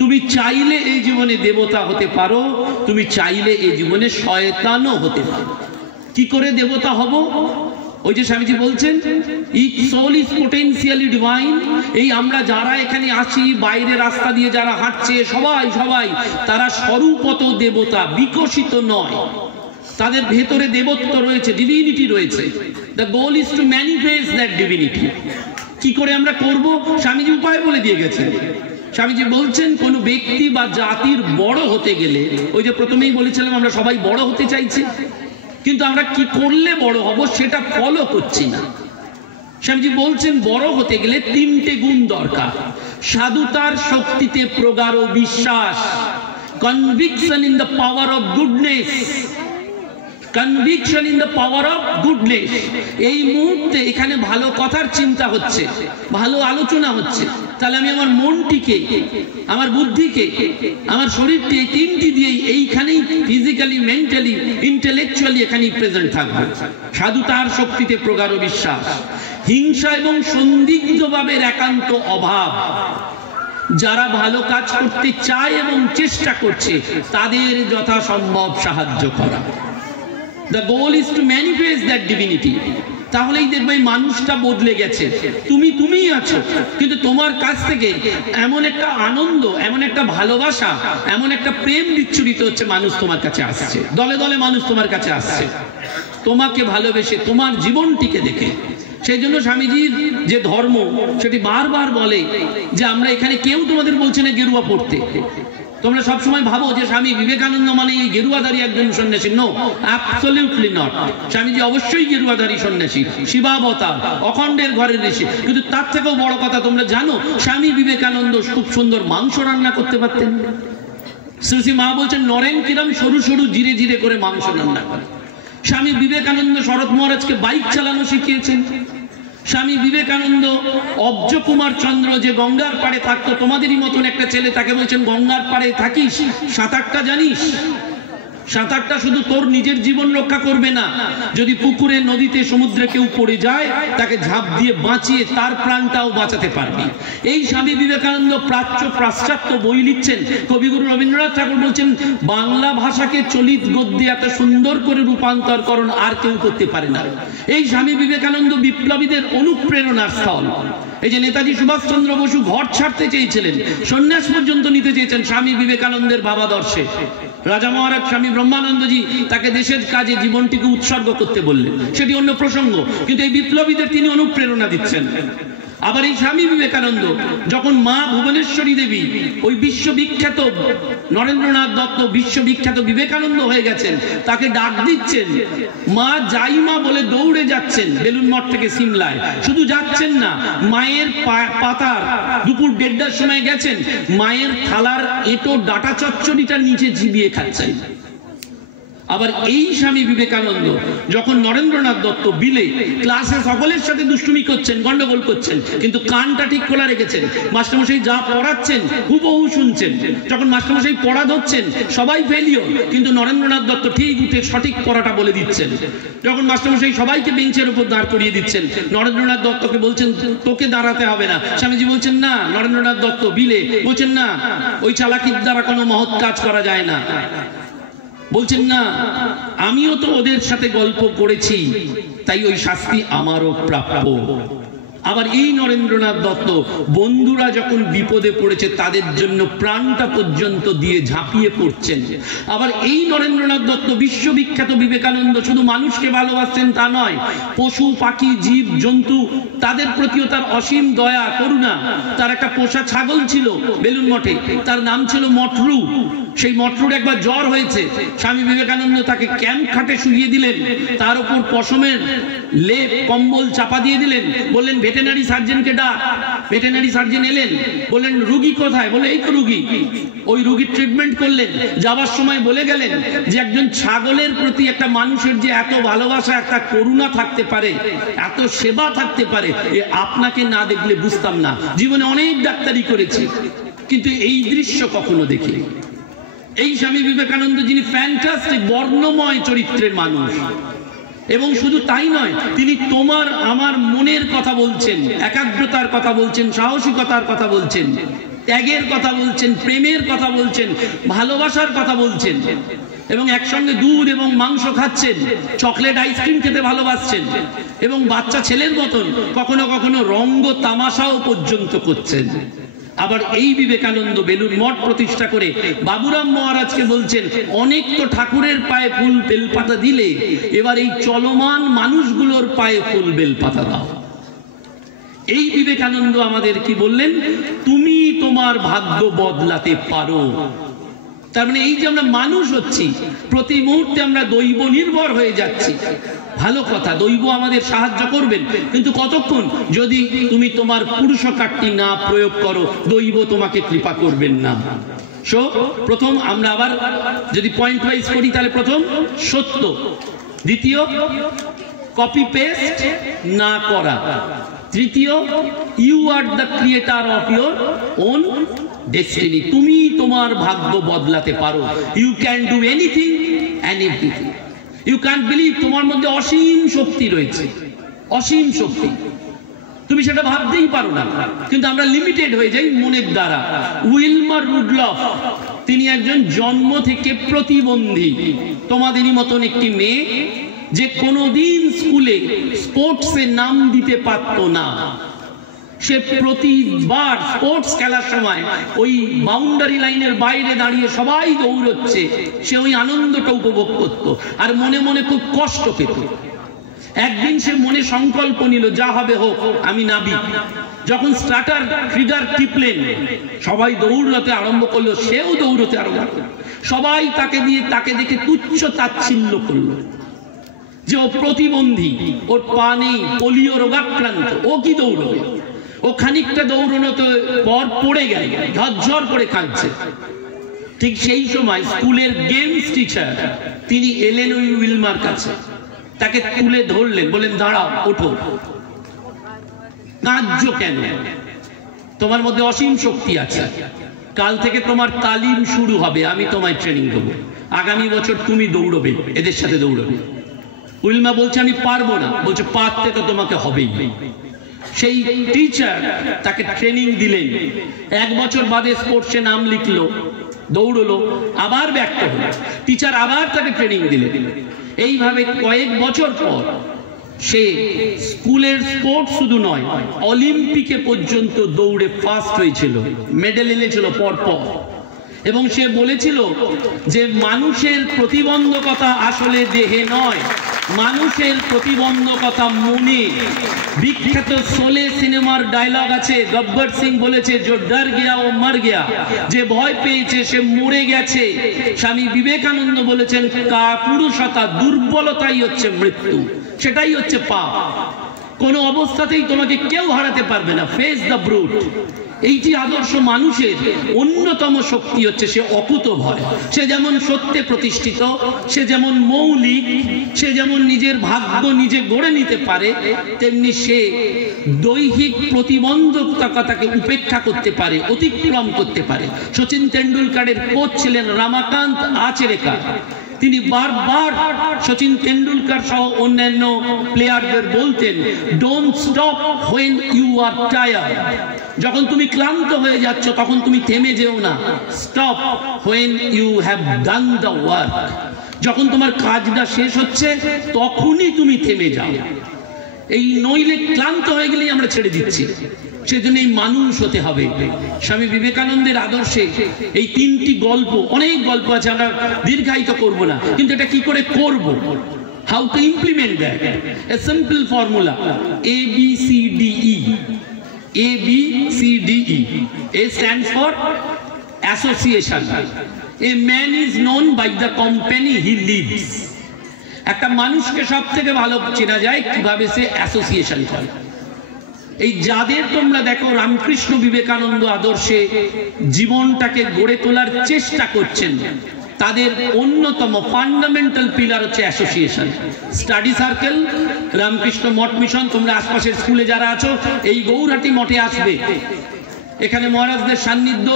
তুমি চাইলে এই জীবনে দেবতা হতে পারো, তুমি চাইলে এই জীবনে শয়তানও হতে পারো। কি করে দেবতা হব? ওই যে স্বামীজি বলছেন each soul is potentially divine. এই আমরা যারা এখানে আছি, বাইরে রাস্তা দিয়ে যারা হাঁটছে, সবাই তারা স্বরূপত দেবতা, বিকশিত নয়। তাদের ভেতরে দেবত্ব রয়েছে, ডিভিনিটি রয়েছে। The goal is two manifest that divinity. কি করে আমরা করব? স্বামীজি উপায় বলে দিয়ে গেছেন। স্বামীজি বলছেন কোন ব্যক্তি বা জাতির বড় হতে গেলে, ওই যে প্রথমেই বলেছিলাম আমরা সবাই বড় হতে চাইছি, কিন্তু আমরা কি করলে বড় হব সেটা ফলো করছি না। স্বামীজি বলছেন বড় হতে গেলে 3টে গুণ দরকার। সাধুতার শক্তিতে প্রগাঢ় বিশ্বাস, conviction in the power of goodness, conviction in the power of goodness. এই মুহূর্তে এখানে ভালো কথার চিন্তা হচ্ছে, ভালো আলোচনা হচ্ছে, তাহলে আমি আমার মনটিকে, আমার বুদ্ধিকে, আমার শরীরকে, এই 3টি দিয়েই এইখানেই ফিজিক্যালি, মেন্টালি, ইন্টেলেকচুয়ালি এখানেই প্রেজেন্ট থাকবে। সাধুতার শক্তিতে প্রগাঢ় বিশ্বাস, হিংসা এবং সন্দিগ্ধ ভাবের একান্ত অভাব। যারা ভালো কাজ করতে চায় এবং চেষ্টা করছে তাদের যথাসম্ভব সাহায্য করা। The goal is to manifest that divinity. তাহলেই দেখবে মানুষটা বদলে গেছে। তুমিই আছো, কিন্তু তোমার কাছ থেকে এমন একটা আনন্দ, এমন একটা ভালোবাসা, এমন একটা প্রেম বিচ্ছুরিত হচ্ছে, মানুষ তোমার কাছে আসছে, দলে দলে মানুষ তোমার কাছে আসছে তোমাকে ভালোবেসে, তোমার জীবনটিকে দেখে। সেই জন্য স্বামীজির যে ধর্ম সেটি বারবার বলে যে আমরা এখানে কেউ তোমাদের বলছে না গেরুয়া পড়তে। তোমরা সবসময় ভাবো যে স্বামী বিবেকানন্দ মানে এই গেরুয়াধারী একজন সন্ন্যাসী। No, absolutely not. স্বামীজি অবশ্যই গেরুয়াধারী সন্ন্যাসী, শিবাবতার, অখণ্ডের ঘরের ঋষি। কিন্তু তার থেকেও বড় কথা তোমরা জানো, স্বামী বিবেকানন্দ খুব সুন্দর মাংস রান্না করতে পারতেন। শ্রী মা বলছেন নরেন কিরম সরু সরু জিরে জিরে করে মাংস রান্না করে। স্বামী বিবেকানন্দ শরৎ মহারাজকে বাইক চালানো শিখিয়েছেন। স্বামী বিবেকানন্দ অব্জ কুমার চন্দ্র যে গঙ্গার পাড়ে থাকতো, তোমাদেরই মতন একটা ছেলে, তাকে বলছেন গঙ্গার পাড়ে থাকিস, সাঁতারটা জানিস? সাঁতারটা শুধু তোর নিজের জীবন রক্ষা করবে না, যদি পুকুরে, নদীতে, সমুদ্রে কেউ পড়ে যায় তাকে ঝাঁপ দিয়ে বাঁচিয়ে তার প্রাণটাও বাঁচাতে পারবি। এই স্বামী বিবেকানন্দ প্রাচ্য পাশ্চাত্য বই লিখছেন। কবিগুরু রবীন্দ্রনাথ ঠাকুর বলছেন বাংলা ভাষাকে চলিত গদ্যে এত সুন্দর করে রূপান্তরকরণ আর কেউ করতে পারে না। এই স্বামী বিবেকানন্দ বিপ্লবীদের অনুপ্রেরণার স্থল। এই যে নেতাজি সুভাষচন্দ্র বসু ঘর ছাড়তে চেয়েছিলেন, সন্ন্যাস পর্যন্ত নিতে চেয়েছেন স্বামী বিবেকানন্দের ভাবাদর্শে। রাজা মহারাজ স্বামী ব্রহ্মানন্দজি তাকে দেশের কাজে জীবনটিকে উৎসর্গ করতে বললেন, সেটি অন্য প্রসঙ্গ, কিন্তু এই বিপ্লবীদের তিনি অনুপ্রেরণা দিচ্ছেন। আবার এই স্বামী বিবেকানন্দ যখন মা ভুবনেশ্বরী দেবী, ওই বিশ্ববিখ্যাত নরেন্দ্রনাথ দত্ত বিশ্ববিখ্যাত বিবেকানন্দ হয়ে গেছেন, তাকে ডাক দিচ্ছেন, মা যাই মা বলে দৌড়ে যাচ্ছেন বেলুন মঠ থেকে সিমলায়। শুধু যাচ্ছেন না, মায়ের পাতার দুপুর 1:30টার সময় গেছেন, মায়ের থালার এঁটো ডাটা চচ্চড়িটা নিচে চিবিয়ে খাচ্ছেন। আবার এই স্বামী বিবেকানন্দ যখন নরেন্দ্রনাথ দত্ত বিলে ক্লাসে সকলের সাথে দুষ্টুমি করছেন, গন্ডগোল করছেন, কিন্তু কানটা ঠিক খোলা রেখেছেন। মাস্টারমশাই যা পড়াচ্ছেন হুবহু শুনছেন। যখন মাস্টারমশাই পড়া ধরছেন সবাই ফেলিও, কিন্তু নরেন্দ্রনাথ দত্ত ঠিক উঠে সঠিক পড়াটা বলে দিচ্ছেন। যখন মাস্টারমশাই সবাইকে বেঞ্চের উপর দাঁড় করিয়ে দিচ্ছেন, নরেন্দ্রনাথ দত্তকে বলছেন তোকে দাঁড়াতে হবে না। স্বামীজি বলছেন না, নরেন্দ্রনাথ দত্ত বিলে বলছেন না, ওই চালাকির দ্বারা কোনো মহৎ কাজ করা যায় না। বলছেন না, আমিও তো ওদের সাথে গল্প করেছি, তাই ওই শাস্তি আমারও প্রাপ্য। আবার এই নরেন্দ্রনাথ দত্ত বন্ধুরা যখন বিপদে পড়েছে তাদের জন্য প্রাণটা পর্যন্ত দিয়ে ঝাঁপিয়ে পড়ছেন। আবার এই নরেন্দ্রনাথ দত্ত বিশ্ববিখ্যাত বিবেকানন্দ শুধু মানুষকে ভালোবাসতেন তা নয়, পশু পাখি জীব জন্তু তাদের প্রতিও তার অসীম দয়া করুণা। তার একটা পোষা ছাগল ছিল বেলুন মঠে, তার নাম ছিল মটরু। সেই মটরুর একবার জ্বর হয়েছে, স্বামী বিবেকানন্দ তাকে ক্যাম্প খাটে শুইয়ে দিলেন, তার উপর পশমের লেপ কম্বল চাপা দিয়ে দিলেন, বললেন ভেটেরিনারি সার্জনকে ডাক। ভেটেরিনারি সার্জন এলেন, বললেন রুগী কোথায়? বলে এই তো রুগী। ওই রুগীর ট্রিটমেন্ট করলেন। যাবার সময় বলে গেলেন যে একজন ছাগলের প্রতি একটা মানুষের যে এত ভালোবাসা, একটা করুণা থাকতে পারে, এত সেবা থাকতে পারে, এ আপনাকে না দেখলে বুঝতাম না। জীবনে অনেক ডাক্তারি করেছি, কিন্তু এই দৃশ্য কখনো দেখিনি। এই স্বামী বিবেকানন্দ যিনি ফ্যান্টাস্টিক বর্ণময় চরিত্রের মানুষ, এবং শুধু তাই নয়, তিনি তোমার আমার মনের কথা বলছেন, একাগ্রতার কথা বলছেন, সাহসিকতার কথা বলছেন, ত্যাগের কথা বলছেন, প্রেমের কথা বলছেন, ভালোবাসার কথা বলছেন, এবং একসঙ্গে দুধ এবং মাংস খাচ্ছেন, চকলেট আইসক্রিম খেতে ভালোবাসছেন। এবং বাচ্চা ছেলের মতন কখনো কখনো রঙ্গ তামাশাও পর্যন্ত করছেন। আবার এই বিবেকানন্দ বেলুড় মঠ প্রতিষ্ঠা করে বাবুরাম মহারাজকে বলছেন, অনেক তো ঠাকুরের পায়ে ফুল বেলপাতা দিলে, এবার এই চলমান মানুষগুলোর পায়ে ফুল বেলপাতা দাও। এই বিবেকানন্দ আমাদের কি বললেন, তুমি তোমার ভাগ্য বদলাতে পারো। তার মানে এই যে আমরা মানুষ হচ্ছি, প্রতি মুহূর্তে আমরা দৈব নির্ভর হয়ে যাচ্ছি, ভালো কথা, দৈব আমাদের সাহায্য করবেন, কিন্তু কতক্ষণ? যদি তুমি তোমার পুরুষকারটি না প্রয়োগ করো, দৈব তোমাকে কৃপা করবেন না। সো প্রথম আমরা আবার যদি পয়েন্ট ওয়াইজ করি, তাহলে প্রথম সত্য, দ্বিতীয় কপি পেস্ট না করা, তৃতীয় you are the creator of your own destiny, তুমি তোমার ভাগ্য বদলাতে পারো। You can do anything and everything. You can't believe, তোমার মধ্যে অসীম শক্তি রয়েছে, অসীম শক্তি, তুমি সেটা ভাবতেই পারো না, কিন্তু আমরা লিমিটেড হয়ে যাই মনের দ্বারা। উইলমার রুডলফ, তিনি একজন জন্ম থেকে প্রতিবন্ধী, তোমাদেরই মতন একটি মেয়ে, যে কোনোদিন স্কুলে স্পোর্টসে নাম দিতে পারত না। সে প্রতিবার স্পোর্টস খেলার সময় ওই বাউন্ডারি লাইনের বাইরে দাঁড়িয়ে সবাই দৌড়চ্ছে, সে ওই আনন্দটা উপভোগ করত আর মনে মনে খুব কষ্ট পেত। একদিন সে মনে সংকল্প নিল, যা হবে হোক, আমি নাবিক। যখন স্টার্টার ট্রিগার টিপলেন, সবাই দৌড়াতে আরম্ভ করলো, সেও দৌড়তে আরম্ভ করলো। সবাই তাকে দেখে তুচ্ছ তাচ্ছিল্য করলো যে ও প্রতিবন্ধী, ওর পা নেই, পোলিও রোগাক্রান্ত, ও কি দৌড়বে? ও খানিকটা দৌড়ানো তো পর পড়ে গেল, ঝরঝর করে কাঁদছে। ঠিক সেই সময় স্কুলের গেমস টিচার তিনি এলেন ওই উইলমার কাছে, তাকে তুলে ধরলেন, বলেন, দাঁড়াও, ওঠো, কাঁদছো কেন? তোমার মধ্যে অসীম শক্তি আছে, কাল থেকে তোমার তালিম শুরু হবে, আমি তোমায় ট্রেনিং দেবো, আগামী বছর তুমি দৌড়বে, এদের সাথে দৌড়বে। উইলমা বলছে, আমি পারবো না। বলছে, পারতে তো তোমাকে হবেই। সেই টিচার তাকে ট্রেনিং দিলেন। 1 বছর বাদে স্পোর্টসে নাম লিখলো, দৌড়লো, আবার ব্যর্থ হলো। টিচার আবার তাকে ট্রেনিং দিলেন। এইভাবে কয়েক বছর পর সে স্কুলের স্পোর্টস শুধু নয়, অলিম্পিকে পর্যন্ত দৌড়ে ফার্স্ট হয়েছিল, মেডেল এনেছিল পরপর। এবং সে বলেছিল যে মানুষের প্রতিবন্ধকতা আসলে দেহে নয়, মানুষের প্রতিবন্ধকতা মনে। বিখ্যাত শোলে সিনেমার ডায়লগ আছে, গব্বর সিং বলেছে, যে ডর গিয়া ও মর গিয়া, যে ভয় পেয়েছে সে মরে গেছে। স্বামী বিবেকানন্দ বলেছেন, কাপুরুষতা, দুর্বলতাই হচ্ছে মৃত্যু, সেটাই হচ্ছে পাপ। কোনো অবস্থাতেই তোমাকে কেউ হারাতে পারবে না, ফেস দ্য ব্রুট। এইটি আদর্শ মানুষের অন্যতম শক্তি হচ্ছে সে অকুত ভয়। সে যেমন সত্যে প্রতিষ্ঠিত, সে যেমন মৌলিক, সে যেমন নিজের ভাগ্য নিজে গড়ে নিতে পারে, তেমনি সে দৈহিক প্রতিবন্ধকতাকে উপেক্ষা করতে পারে, অতিক্রম করতে পারে। সচিন তেন্ডুলকারের কোচ ছিলেন রামাকান্ত আচরেকার। তিনি বারবার সচিন তেন্ডুলকার সহ অন্যান্য প্লেয়ারদের বলতেন, don't stop when you are tired. যখন তুমি ক্লান্ত হয়ে যাচ্ছ তখন তুমি থেমে যেও না, stop when you have done the work. যখন তোমার কাজটা শেষ হচ্ছে তখনই তুমি থেমে যাও। এই নইলে ক্লান্ত হয়ে গেলেই আমরা ছেড়ে দিচ্ছি। সেজন্য এই মানুষ হতে হবে। স্বামী বিবেকানন্দের আদর্শে এই 3টি গল্প, অনেক গল্প আছে, আমরা দীর্ঘায়িত করব না, কিন্তু এটা কি করে করব, how to implement that, a simple formula, ABCDE। ABCDE. A stands for association. A man is known by the company he leads. একটা মানুষকে সব থেকে ভালো চেনা যায় কিভাবে সে অ্যাসোসিয়েশন করে। এই যাদের তোমরা দেখো রামকৃষ্ণ বিবেকানন্দ আদর্শে জীবনটাকে গড়ে তোলার চেষ্টা করছেন, তাদের অন্যতম ফান্ডামেন্টাল পিলার হচ্ছে অ্যাসোসিয়েশন। স্টাডি সার্কেল, রামকৃষ্ণ মঠ মিশন, তোমরা আশপাশের স্কুলে যারা আছো এই গৌরহাটি মঠে আসবে। এখানে মহারাজদের সান্নিধ্য,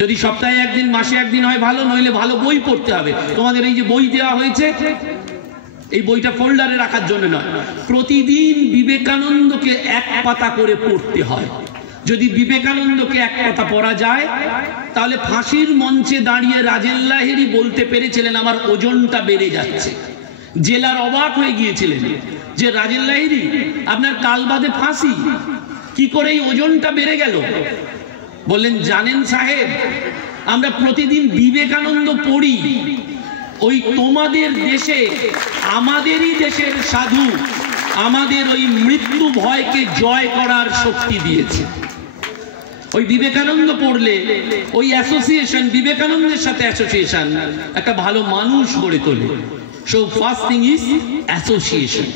যদি সপ্তাহে একদিন, মাসে একদিন হয় ভালো, নইলে ভালো বই পড়তে হবে। তোমাদের এই যে বই দেওয়া হয়েছে, এই বইটা ফোল্ডারে রাখার জন্য নয়, প্রতিদিন বিবেকানন্দকে 1 পাতা করে পড়তে হয়। যদি বিবেকানন্দকে 1 পাতা পড়া যায়, তাহলে ফাঁসির মঞ্চে দাঁড়িয়ে রাজেন লাহিড়ী বলতে পেরেছিলেন, আমার ওজনটা বেড়ে যাচ্ছে। জেলার অবাক হয়ে গিয়েছিলেন যে রাজেন লাহিড়ী আপনার কাল বাদে ফাঁসি, কি করে এই ওজনটা বেড়ে গেল? বললেন জানেন সাহেব, আমরা প্রতিদিন বিবেকানন্দ পড়ি, ওই তোমাদের দেশে আমাদেরই দেশের সাধু আমাদের ওই মৃত্যু ভয়কে জয় করার শক্তি দিয়েছে। ওই বিবেকানন্দ পড়লে ওই অ্যাসোসিয়েশন, বিবেকানন্দের সাথে অ্যাসোসিয়েশন একটা ভালো মানুষ গড়ে তোলে। So first thing is association,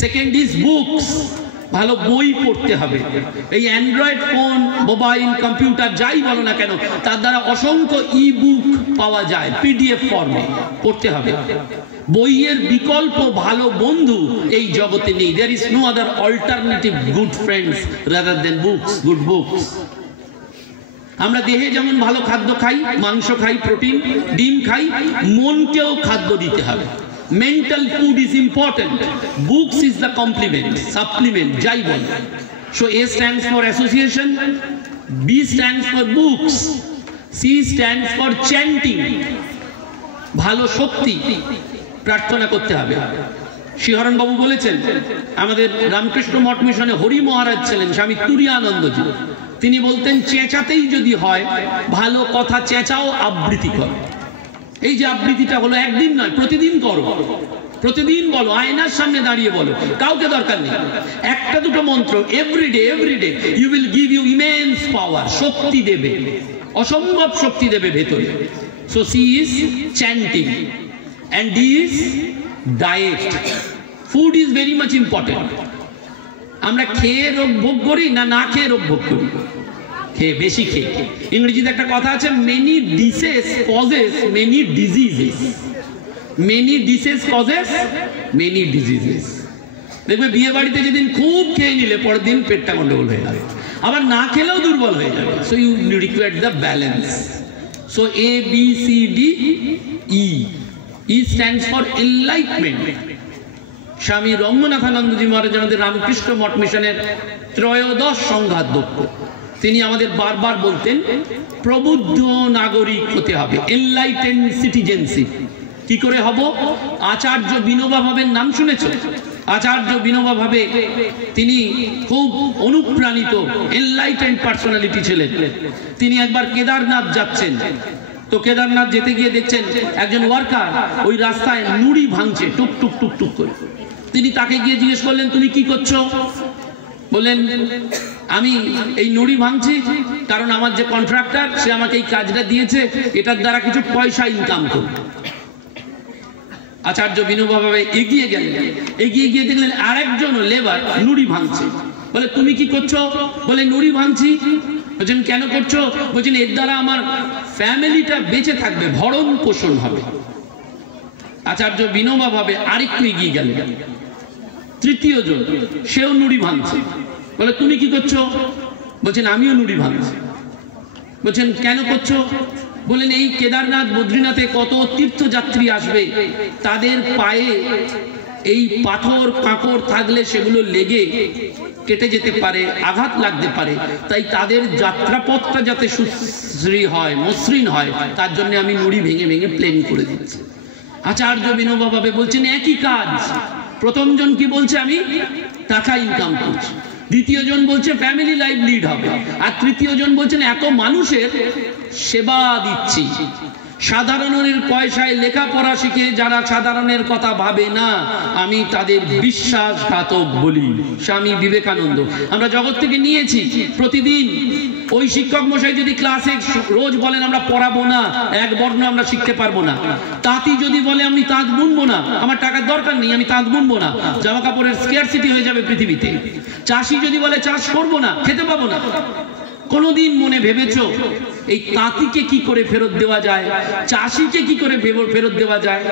second is books, ভালো বই পড়তে হবে। এই অ্যান্ড্রয়েড ফোন, মোবাইল, কম্পিউটার যাই বলো না কেন, তার দ্বারা অসংখ্য ই বুক পাওয়া যায়, পিডিএফ ফর্মে, পড়তে হবে। বইয়ের বিকল্প ভালো বন্ধু এই জগতে নেই। There is no other alternative good friends rather than books, good books. আমরা দেহে যেমন ভালো খাদ্য খাই, মাংস খাই, প্রোটিন, ডিম খাই, মনকেও খাদ্য দিতে হবে। Mental food is important. Books is the complement, supplement, যাই বল। So A stands for association, B stands for books, C stands for chanting, ভালো শক্তি, প্রার্থনা করতে হবে। শিহরণ বাবু বলেছেন, আমাদের রামকৃষ্ণ মঠ মিশনে হরি মহারাজ ছিলেন স্বামী তুরীয়ানন্দজি, তিনি বলতেন চেঁচাতেই যদি হয় ভালো কথা চেঁচাও, আবৃত্তি কর। এই যে আবৃত্তিটা হলো একদিন নয়, প্রতিদিন করো, প্রতিদিন বলো, আয়নার সামনে দাঁড়িয়ে বলো, কাউকে দরকার নেই। একটা দুটো মন্ত্র everyday, everyday you will give you immense power, শক্তি দেবে, অসম্ভব শক্তি দেবে ভেতরে। So C is chanting and D is diet. Food is very much important. আমরা খেয়ে রোগ ভোগ করি না না খেয়ে রোগ ভোগ করি? খেয়ে, বেশি খেয়ে। ইংরেজিতে একটা কথা আছে, many dishes causes many diseases. Many dishes causes many diseases. দেখবে বিয়ে বাড়িতে যেদিন খুব খেয়ে নিলে পরের দিন পেটটা গন্ডগোল হয়ে যাবে, আবার না খেলেও দুর্বল হয়ে যাবে। So you require the balance. So A, B, C, D, E. E stands for enlightenment. স্বামী রঙ্গনাথানন্দজি মহারাজ আমাদের রামকৃষ্ণ মঠ মিশনের ত্রয়োদশ সংঘাধ্যক্ষ, তিনি আমাদের বারবার বলতেন প্রবুদ্ধ নাগরিক হতে হবে, এনলাইটেন্ড সিটিজেনশিপ। কি করে হব? আচার্য বিনোবা ভাবের নাম শুনেছ? আচার্য বিনোবা ভাবে তিনি খুব অনুপ্রাণিত, এনলাইটেন্ড পার্সোনালিটি ছিলেন। তিনি একবার কেদারনাথ যাচ্ছেন, তো কেদারনাথ যেতে গিয়ে দেখছেন একজন ওয়ার্কার ওই রাস্তায় নুড়ি ভাঙছে টুক টুক টুক টুক করে। তিনি তাকে গিয়ে জিজ্ঞেস করলেন, তুমি কি করছো? বললেন, আমি এই নুড়ি ভাঙছি কারণ আমার যে কন্ট্রাক্টর সে আমাকে এই কাজটা দিয়েছে, এটার দ্বারা কিছু পয়সা ইনকাম করব। আচার্য বিনোবা ভাবে এগিয়ে গেলেন, এগিয়ে গিয়ে দেখলেন আরেকজন লেবার নুড়ি ভাঙছে। বলে, তুমি কি করছো? বলে, নুড়ি ভাঙছি। বলছেন, কেন করছো? বলছেন, এর দ্বারা আমার ফ্যামিলিটা বেঁচে থাকবে, ভরণ পোষণ হবে। আচার্য বিনোবা ভাবে আরেকটু এগিয়ে গেলেন, তৃতীয় জন, সেও নুড়ি ভাঙছে। বলে, তুমি কি করছো? বলছেন, আমিও নুড়ি ভাঙছি। বলছেন, কেন করছো? বলেন, এই কেদারনাথ বদ্রীনাথে কত তীর্থযাত্রী আসবে, তাদের পায়ে এই পাথর কাঁকড় থাকলে সেগুলো লেগে কেটে যেতে পারে, আঘাত লাগতে পারে, তাই তাদের যাত্রাপথটা যাতে সুশ্রী হয়, মসৃণ হয়, তার জন্য আমি নুড়ি ভেঙে ভেঙে প্লেন করে দিচ্ছি। আচার্য বিনোবা ভাবে বলছেন, একই কাজ। প্রথম জন কি বলছে? আমি টাকা ইনকাম করছি। দ্বিতীয় জন বলছে ফ্যামিলি লাইফ লিড হবে। আর তৃতীয় জন বলছেন এত মানুষের সেবা দিচ্ছি। সাধারণের পয়সায় লেখাপড়া শিখে যারা সাধারণের কথা ভাবে না, আমি তাদের বিশ্বাসঘাতক বলি। স্বামী বিবেকানন্দ আমরা জগৎ থেকে নিয়েছি। প্রতিদিন ওই শিক্ষক মশাই যদি ক্লাসে রোজ বলেন আমরা পড়াবো না, এক বর্ণ আমরা শিখতে পারবো না। তাঁতি যদি বলে আমি তাঁত বুনবো না, আমার টাকার দরকার নেই, আমি তাঁত বুনবো না, জামা কাপড়ের স্কেয়ারসিটি হয়ে যাবে পৃথিবীতে। চাষি যদি বলে চাষ করবো না, খেতে পাবো না। কোনদিন মনে ভেবেছো এই তাঁতিকে কি করে ফেরত দেওয়া যায়, চাষিকে কি করে ফেরত দেওয়া যায়?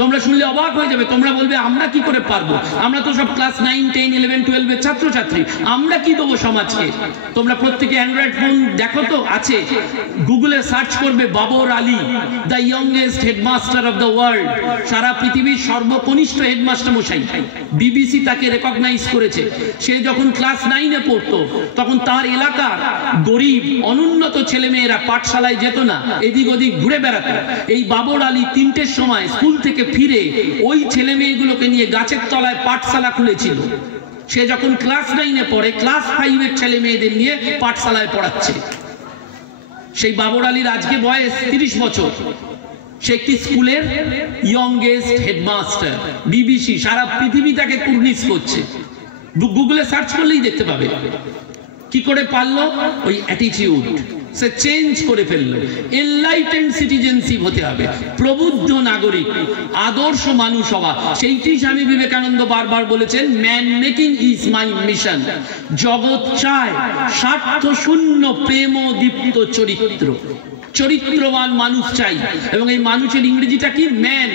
তোমরা শুনলে অবাক হয়ে যাবে। তোমরা বলবে আমরা কি করে পারবো, আমরা তো সব ক্লাস 9, 10, 11, 12 এর ছাত্রছাত্রী, আমরা কি দেবো সমাজকে? তোমরা প্রত্যেকে অ্যান্ড্রয়েড ফোন দেখো তো, আছে, গুগলে সার্চ করবে Babar Ali, the youngest headmaster of the world, সারা পৃথিবীর সর্বকনিষ্ঠ হেডমাস্টার মশাই। বিবিসি তাকে রেকগনাইজ করেছে। সে যখন ক্লাস 9-এ পড়তো তখন তার এলাকার গরিব অনুন্নত ছেলেমেয়েরা মেয়েরা পাঠশালায় যেত না, এদিক ওদিক ঘুরে বেড়াতো। এই বাবর আলী 3টের সময় স্কুল থেকে ফিরে ওই ছেলে মেয়েগুলোকে নিয়ে গাছের তলায় পাঠশালা খুলেছিল। সে যখন ক্লাস 9-এ পড়ে, ক্লাস 5-এর ছেলে মেয়েদের নিয়ে পাঠশালায় পড়াচ্ছে। সেই বাবর আলীর আজকে বয়স 30 বছর। সে একটি স্কুলের ইয়ংগেস্ট হেডমাস্টার। বিবিসি সারা পৃথিবী তাকে কুর্নিশ করছে, গুগলে সার্চ করলেই দেখতে পাবে। কি করে পারলো? ওই অ্যাটিটিউড সে চেঞ্জ করে ফেললো। এনলাইটেন্ড সিটিজেনশিপ হতে হবে, প্রবুদ্ধ নাগরিক, আদর্শ মানুষ হওয়া। সেইটি স্বামী বিবেকানন্দ বারবার বলেছেন, man making is my mission. জগৎ চায় স্বার্থ শূন্য প্রেম দীপ্ত চরিত্র, চরিত্রবান মানুষ চাই। এবং এই মানুষের ইংরেজিটা কি? Man.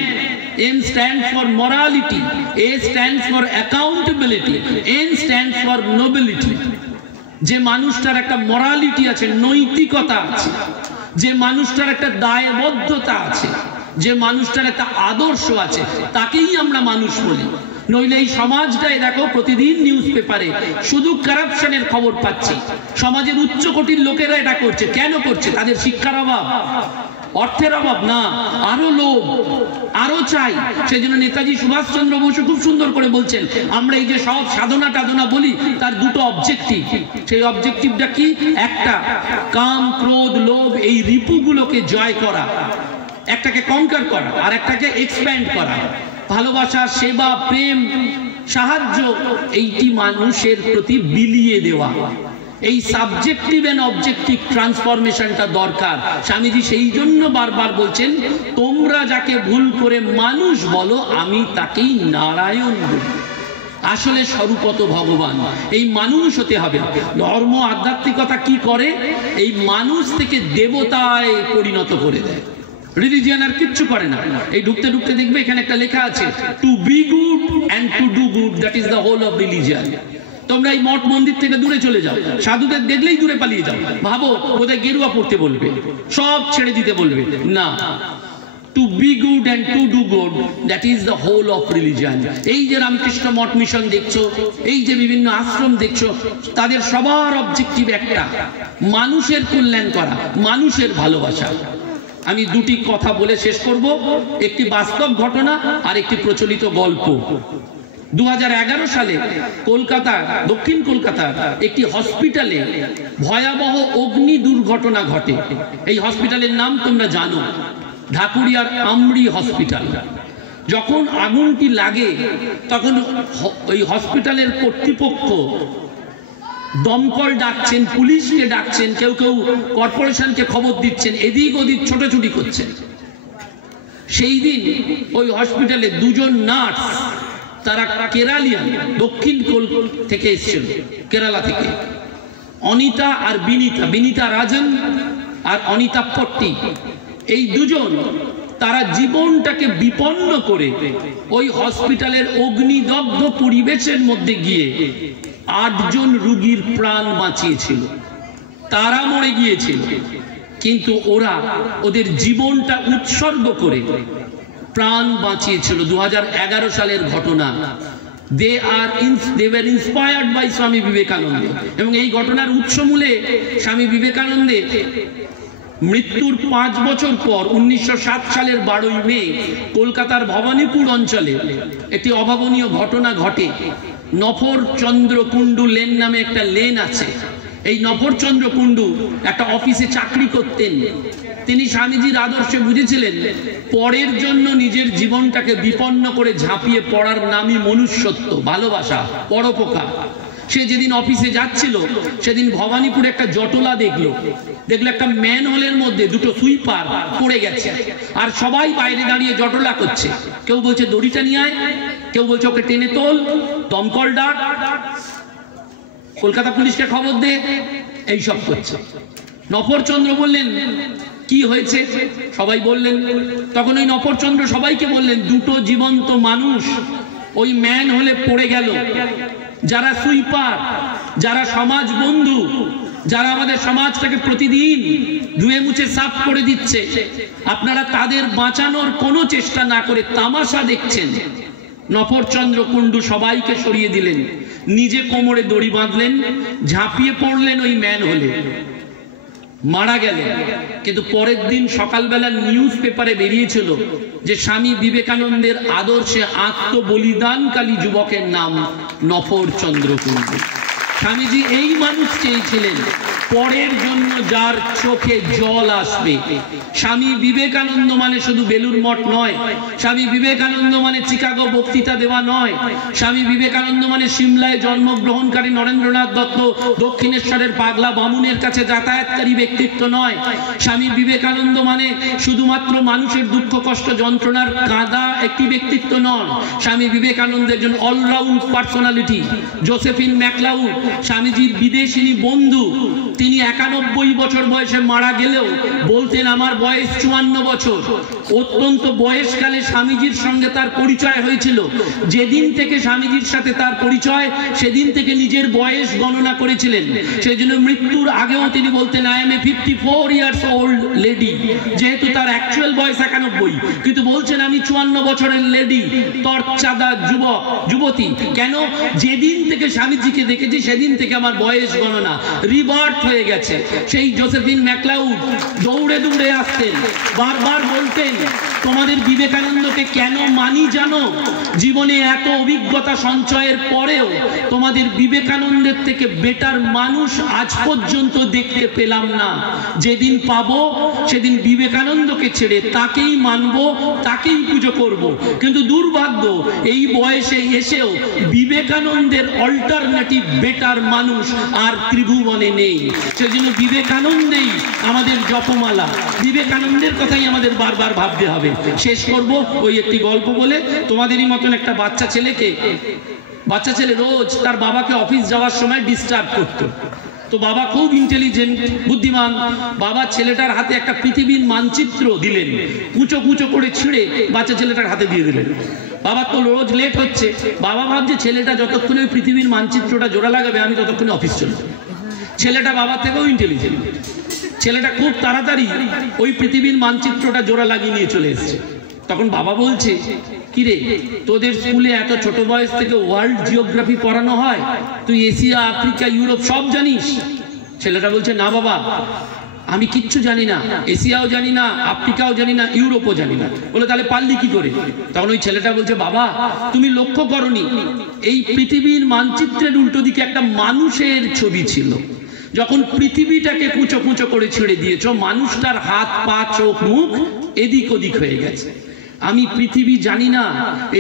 M stands for morality, A stands for accountability, N stands for nobility। যে মানুষটার একটা মরালিটি আছে, নৈতিকতা আছে, যে মানুষটার একটা দায়বদ্ধতা আছে, যে মানুষটার একটা আদর্শ আছে, তাকেই আমরা মানুষ বলি। নইলে এই সমাজটাই দেখো, প্রতিদিন নিউজ পেপারে শুধু কারাপশনের খবর পাচ্ছি। সমাজের উচ্চ কোটির লোকেরা এটা করছে। কেন করছে? তাদের শিক্ষার অভাব, অর্থের অভাব না, আরো লোভ, আরো চাই। সেই জন্য নেতাজি সুভাষচন্দ্র বসু খুব সুন্দর করে বলছেন, আমরা এই যে সব সাধনা টাধনা বলি, তার দুটো অবজেক্টিভ। সেই অবজেক্টিভটা কি? একটা, কাম ক্রোধ লোভ এই রিপুগুলোকে জয় করা, একটাকে কনকার করা, আর একটাকে এক্সপ্যান্ড করা। ভালোবাসা, সেবা, প্রেম, সাহায্য, এইটি মানুষের প্রতি বিলিয়ে দেওয়া। এই সাবজেক্টিভ এন্ড অবজেক্টিভ ট্রান্সফরমেশনটা দরকার। স্বামীজি সেই জন্য বারবার বলছেন, তোমরা যাকে ভুল করে মানুষ বলো, আমি তাকেই নারায়ণ বলি। আসলে স্বরূপত ভগবান। এই মানুষ হতে হবে। ধর্ম আধ্যাত্মিকতা কি করে? এই মানুষ থেকে দেবতায় পরিণত করে দেয়। রিলিজিয়ান আর কিচ্ছু করে না। এই ঢুকতে ঢুকতে দেখবে এখানে একটা লেখা আছে, to be good and to do good, that is the whole of religion. তোমরা এই মঠ মন্দির থেকে দূরে চলে যাও, সাধুদের দেখলেই দূরে পালিয়ে যাও, ভাবো ওদের গেরুয়া পড়তে বলবে, সব ছেড়ে দিতে বলবে। না, to be good and to do good, that is the whole of religion. এই যে রামকৃষ্ণ মঠ মিশন দেখছো, এই যে বিভিন্ন আশ্রম দেখছো, তাদের সবার অবজেক্টিভ একটা, মানুষের কল্যাণ করা, মানুষের ভালোবাসা। আমি দুটি কথা বলে শেষ করব, একটি বাস্তব ঘটনা আর একটি প্রচলিত গল্প। 2011 সালে কলকাতার, দক্ষিণ কলকাতার একটি হসপিটালে ভয়াবহ অগ্নি দুর্ঘটনা ঘটে। এই হসপিটালের নাম তোমরা জানো, ঢাকুরিয়ার আমরি হসপিটাল। যখন আগুনটি লাগে তখন ওই হসপিটালের কর্তৃপক্ষ দমকল ডাকছেন, পুলিশকে ডাকছেন, কেউ কেউ কর্পোরেশনকে খবর দিচ্ছেন, এদিক ওদিক ছোটাছুটি করছেন। সেই দিন ওই হসপিটালে দুজন নার্স, তারা কেরালিয়ান, দক্ষিণ থেকে এসেছিল, কেরালা থেকে, অনিতা আর বিনিতা, বিনিতা রাজন আর অনিতা পট্টি, এই দুজন, তারা জীবনটাকে বিপন্ন করে ওই হসপিটালের অগ্নিদগ্ধ পরিবেশের মধ্যে গিয়ে 8 জন রোগীর প্রাণ বাঁচিয়েছিল। তারা মরে গিয়েছিল, কিন্তু ওরা ওদের জীবনটা উৎসর্গ করে প্রাণ বাঁচিয়েছিল। 2011 সালের ঘটনা। they were inspired by Swami Vivekananda. এবং এই ঘটনার উৎসমূলে স্বামী বিবেকানন্দের মৃত্যুর 5 বছর পর 1907 সালের 12ই মে কলকাতার ভবানীপুর অঞ্চলে একটি অভাবনীয় ঘটনা ঘটে। নফরচন্দ্র কুণ্ডু লেন নামে একটা লেন আছে। এই নফরচন্দ্র কুণ্ডু একটা অফিসে চাকরি করতেন। তিনি স্বামীজির আদর্শে বুঝেছিলেন, পরের জন্য নিজের জীবনটাকে বিপন্ন করে ঝাঁপিয়ে পড়ার নামই মনুষ্যত্ব, ভালোবাসা, পরোপকার। সে যেদিন অফিসে যাচ্ছিল সেদিন ভবানীপুরে একটা জটলা দেখলো একটা ম্যান হোলের মধ্যে 2টো সুইপার পড়ে গেছে, আর সবাই বাইরে দাঁড়িয়ে জটলা করছে। কেউ বলছে দড়িটা নিয়ে আয়, কেউ বলছে ওকে টেনে তোল, দমকল ডাক, কলকাতা পুলিশকে খবর দে, এইসব করছে। নফরচন্দ্র বললেন, কি হয়েছে? সবাই বললেন। তখন ওই নফরচন্দ্র সবাইকে বললেন, 2টো জীবন্ত মানুষ ওই ম্যান হোলে পড়ে গেল। যারা সুইপার, যারা সমাজ বন্ধু, যারা আমাদের সমাজটাকে প্রতিদিন ধুয়ে মুছে সাফ করে দিচ্ছে, আপনারা তাদের বাঁচানোর কোনো চেষ্টা না করে তামাশা দেখছেন। নফরচন্দ্র কুণ্ডু সবাইকে সরিয়ে দিলেন, নিজে কোমরে দড়ি বাঁধলেন, ঝাঁপিয়ে পড়লেন ওই ম্যান হোলে। মারা গেলেন। কিন্তু পরের দিন সকালবেলা নিউজ পেপারে বেরিয়েছিল যে স্বামী বিবেকানন্দের আদর্শে আত্মবলিদানকারী যুবকের নাম নফর চন্দ্র কুণ্ডু। স্বামীজি এই মানুষ চেয়েছিলেন পরের জন্য যার চোখে জল আসবে। স্বামী বিবেকানন্দ মানে শুধু বেলুর মঠ নয়, স্বামী বিবেকানন্দ মানে চিকাগো বক্তৃতা দেওয়া নয়, স্বামী বিবেকানন্দ মানে সিমলায় জন্মগ্রহণকারী নরেন্দ্রনাথ দত্ত দক্ষিণেশ্বরের পাগলা বামুনের কাছে যাতায়াতকারী ব্যক্তিত্ব নয়। স্বামী বিবেকানন্দ মানে শুধুমাত্র মানুষের দুঃখ কষ্ট যন্ত্রণার কাঁদা একটি ব্যক্তিত্ব নন। স্বামী বিবেকানন্দ একজন অলরাউন্ড পার্সোনালিটি। জোসেফিন ম্যাকলাউড স্বামীজির বিদেশিনী বন্ধু, তিনি 91 বছর বয়সে মারা গেলেও বলতেন আমার বয়স 54 বছর। অত্যন্ত বয়সকালে স্বামীজির সঙ্গে তার পরিচয় হয়েছিল। যেদিন থেকে স্বামীজির সাথে তার পরিচয় সেদিন থেকে নিজের বয়স গণনা করেছিলেন। সেই জন্য মৃত্যুর আগেও তিনি বলতেন I M A 54 years old lady, যেহেতু তার অ্যাকচুয়াল বয়স 91, কিন্তু বলছেন আমি 54 বছরের লেডি, তরচাদা যুবতী। কেন? যেদিন থেকে স্বামীজিকে দেখেছি সেদিন থেকে আমার বয়স গণনা রিভার্ট হয়ে গেছে। সেই জোসেফিন ম্যাকলাউড দৌড়ে দৌড়ে আসতেন, বারবার বলতেন তোমাদের বিবেকানন্দকে কেন মানি জানো? জীবনে এত অভিজ্ঞতা সঞ্চয়ের পরেও তোমাদের বিবেকানন্দের থেকে বেটার মানুষ আজ পর্যন্ত দেখতে পেলাম না। যেদিন পাবো সেদিন বিবেকানন্দকে ছেড়ে তাকেই মানবো, তাকেই পুজো করব। কিন্তু দুর্ভাগ্য এই বয়সে এসেও বিবেকানন্দের অল্টারনেটিভ বেটার মানুষ আর ত্রিভুবনে নেই। সেজন্য বিবেকানন্দেই আমাদের জপমালা, বিবেকানন্দের কথাই আমাদের বারবার ভাবতে হবে। শেষ করব ওই একটি গল্প বলে। তোমাদেরই মতন একটা বাচ্চা ছেলে রোজ তার বাবাকে অফিস যাওয়ার সময় ডিস্টার্ব করতো। তো বাবা খুব ইন্টেলিজেন্ট, বুদ্ধিমান। বাবা ছেলেটার হাতে একটা পৃথিবীর মানচিত্র দিলেন, কুচো কুচো করে ছিঁড়ে বাচ্চা ছেলেটার হাতে দিয়ে দিলেন। বাবা তো রোজ লেট হচ্ছে, বাবা ভাবছে ছেলেটা যতক্ষণে ওই পৃথিবীর মানচিত্রটা জোড়া লাগাবে আমি ততক্ষণে অফিস চলে যাবো। ছেলেটা বাবার থেকেও ইন্টেলিজেন্ট। ছেলেটা খুব তাড়াতাড়ি ওই পৃথিবীর মানচিত্রটা জোড়া লাগিয়ে নিয়ে চলে এসছে। তখন বাবা বলছে কিরে, তোদের স্কুলে এত ছোট বয়স থেকে ওয়ার্ল্ড জিওগ্রাফি পড়ানো হয়, তুই এশিয়া আফ্রিকা ইউরোপ সব জানিস? ছেলেটা বলছে না বাবা, আমি কিচ্ছু জানি না, এশিয়াও জানি না, আফ্রিকাও জানি না, ইউরোপও জানি না। বলে তাহলে পারলি কি করে? তখন ওই ছেলেটা বলছে বাবা তুমি লক্ষ্য করনি, এই পৃথিবীর মানচিত্রের উল্টো দিকে একটা মানুষের ছবি ছিল। যখন পৃথিবীটাকে কুচো কুচো করে ছেড়ে দিয়েছ, মানুষটার হাত পা চোখ মুখ এদিক ওদিক হয়ে গেছে। আমি পৃথিবী জানি না,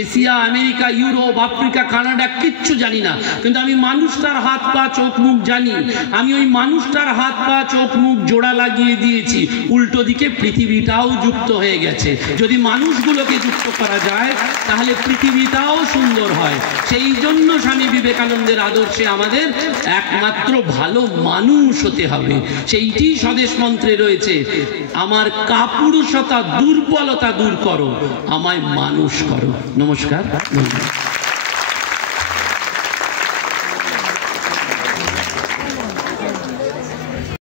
Asia America Europe Africa Canada কিচ্ছু জানি না, কিন্তু আমি মানুষটার হাত পা চোখ মুখ জানি। আমি ওই মানুষটার হাত পা চোখ মুখ জোড়া লাগিয়ে দিয়েছি, উল্টো দিকে পৃথিবীটাও যুক্ত হয়ে গেছে। যদি মানুষগুলোকে যুক্ত করা যায় তাহলে পৃথিবীটাও সুন্দর হয়। সেই জন্য স্বামী বিবেকানন্দের আদর্শে আমাদের একমাত্র ভালো মানুষ হতে হবে। সেইটি স্বদেশ মন্ত্রে রয়েছে, আমার কাপুরুষতা দুর্বলতা দূর করো, আমায় মানুষ করো। নমস্কার, ধন্যবাদ।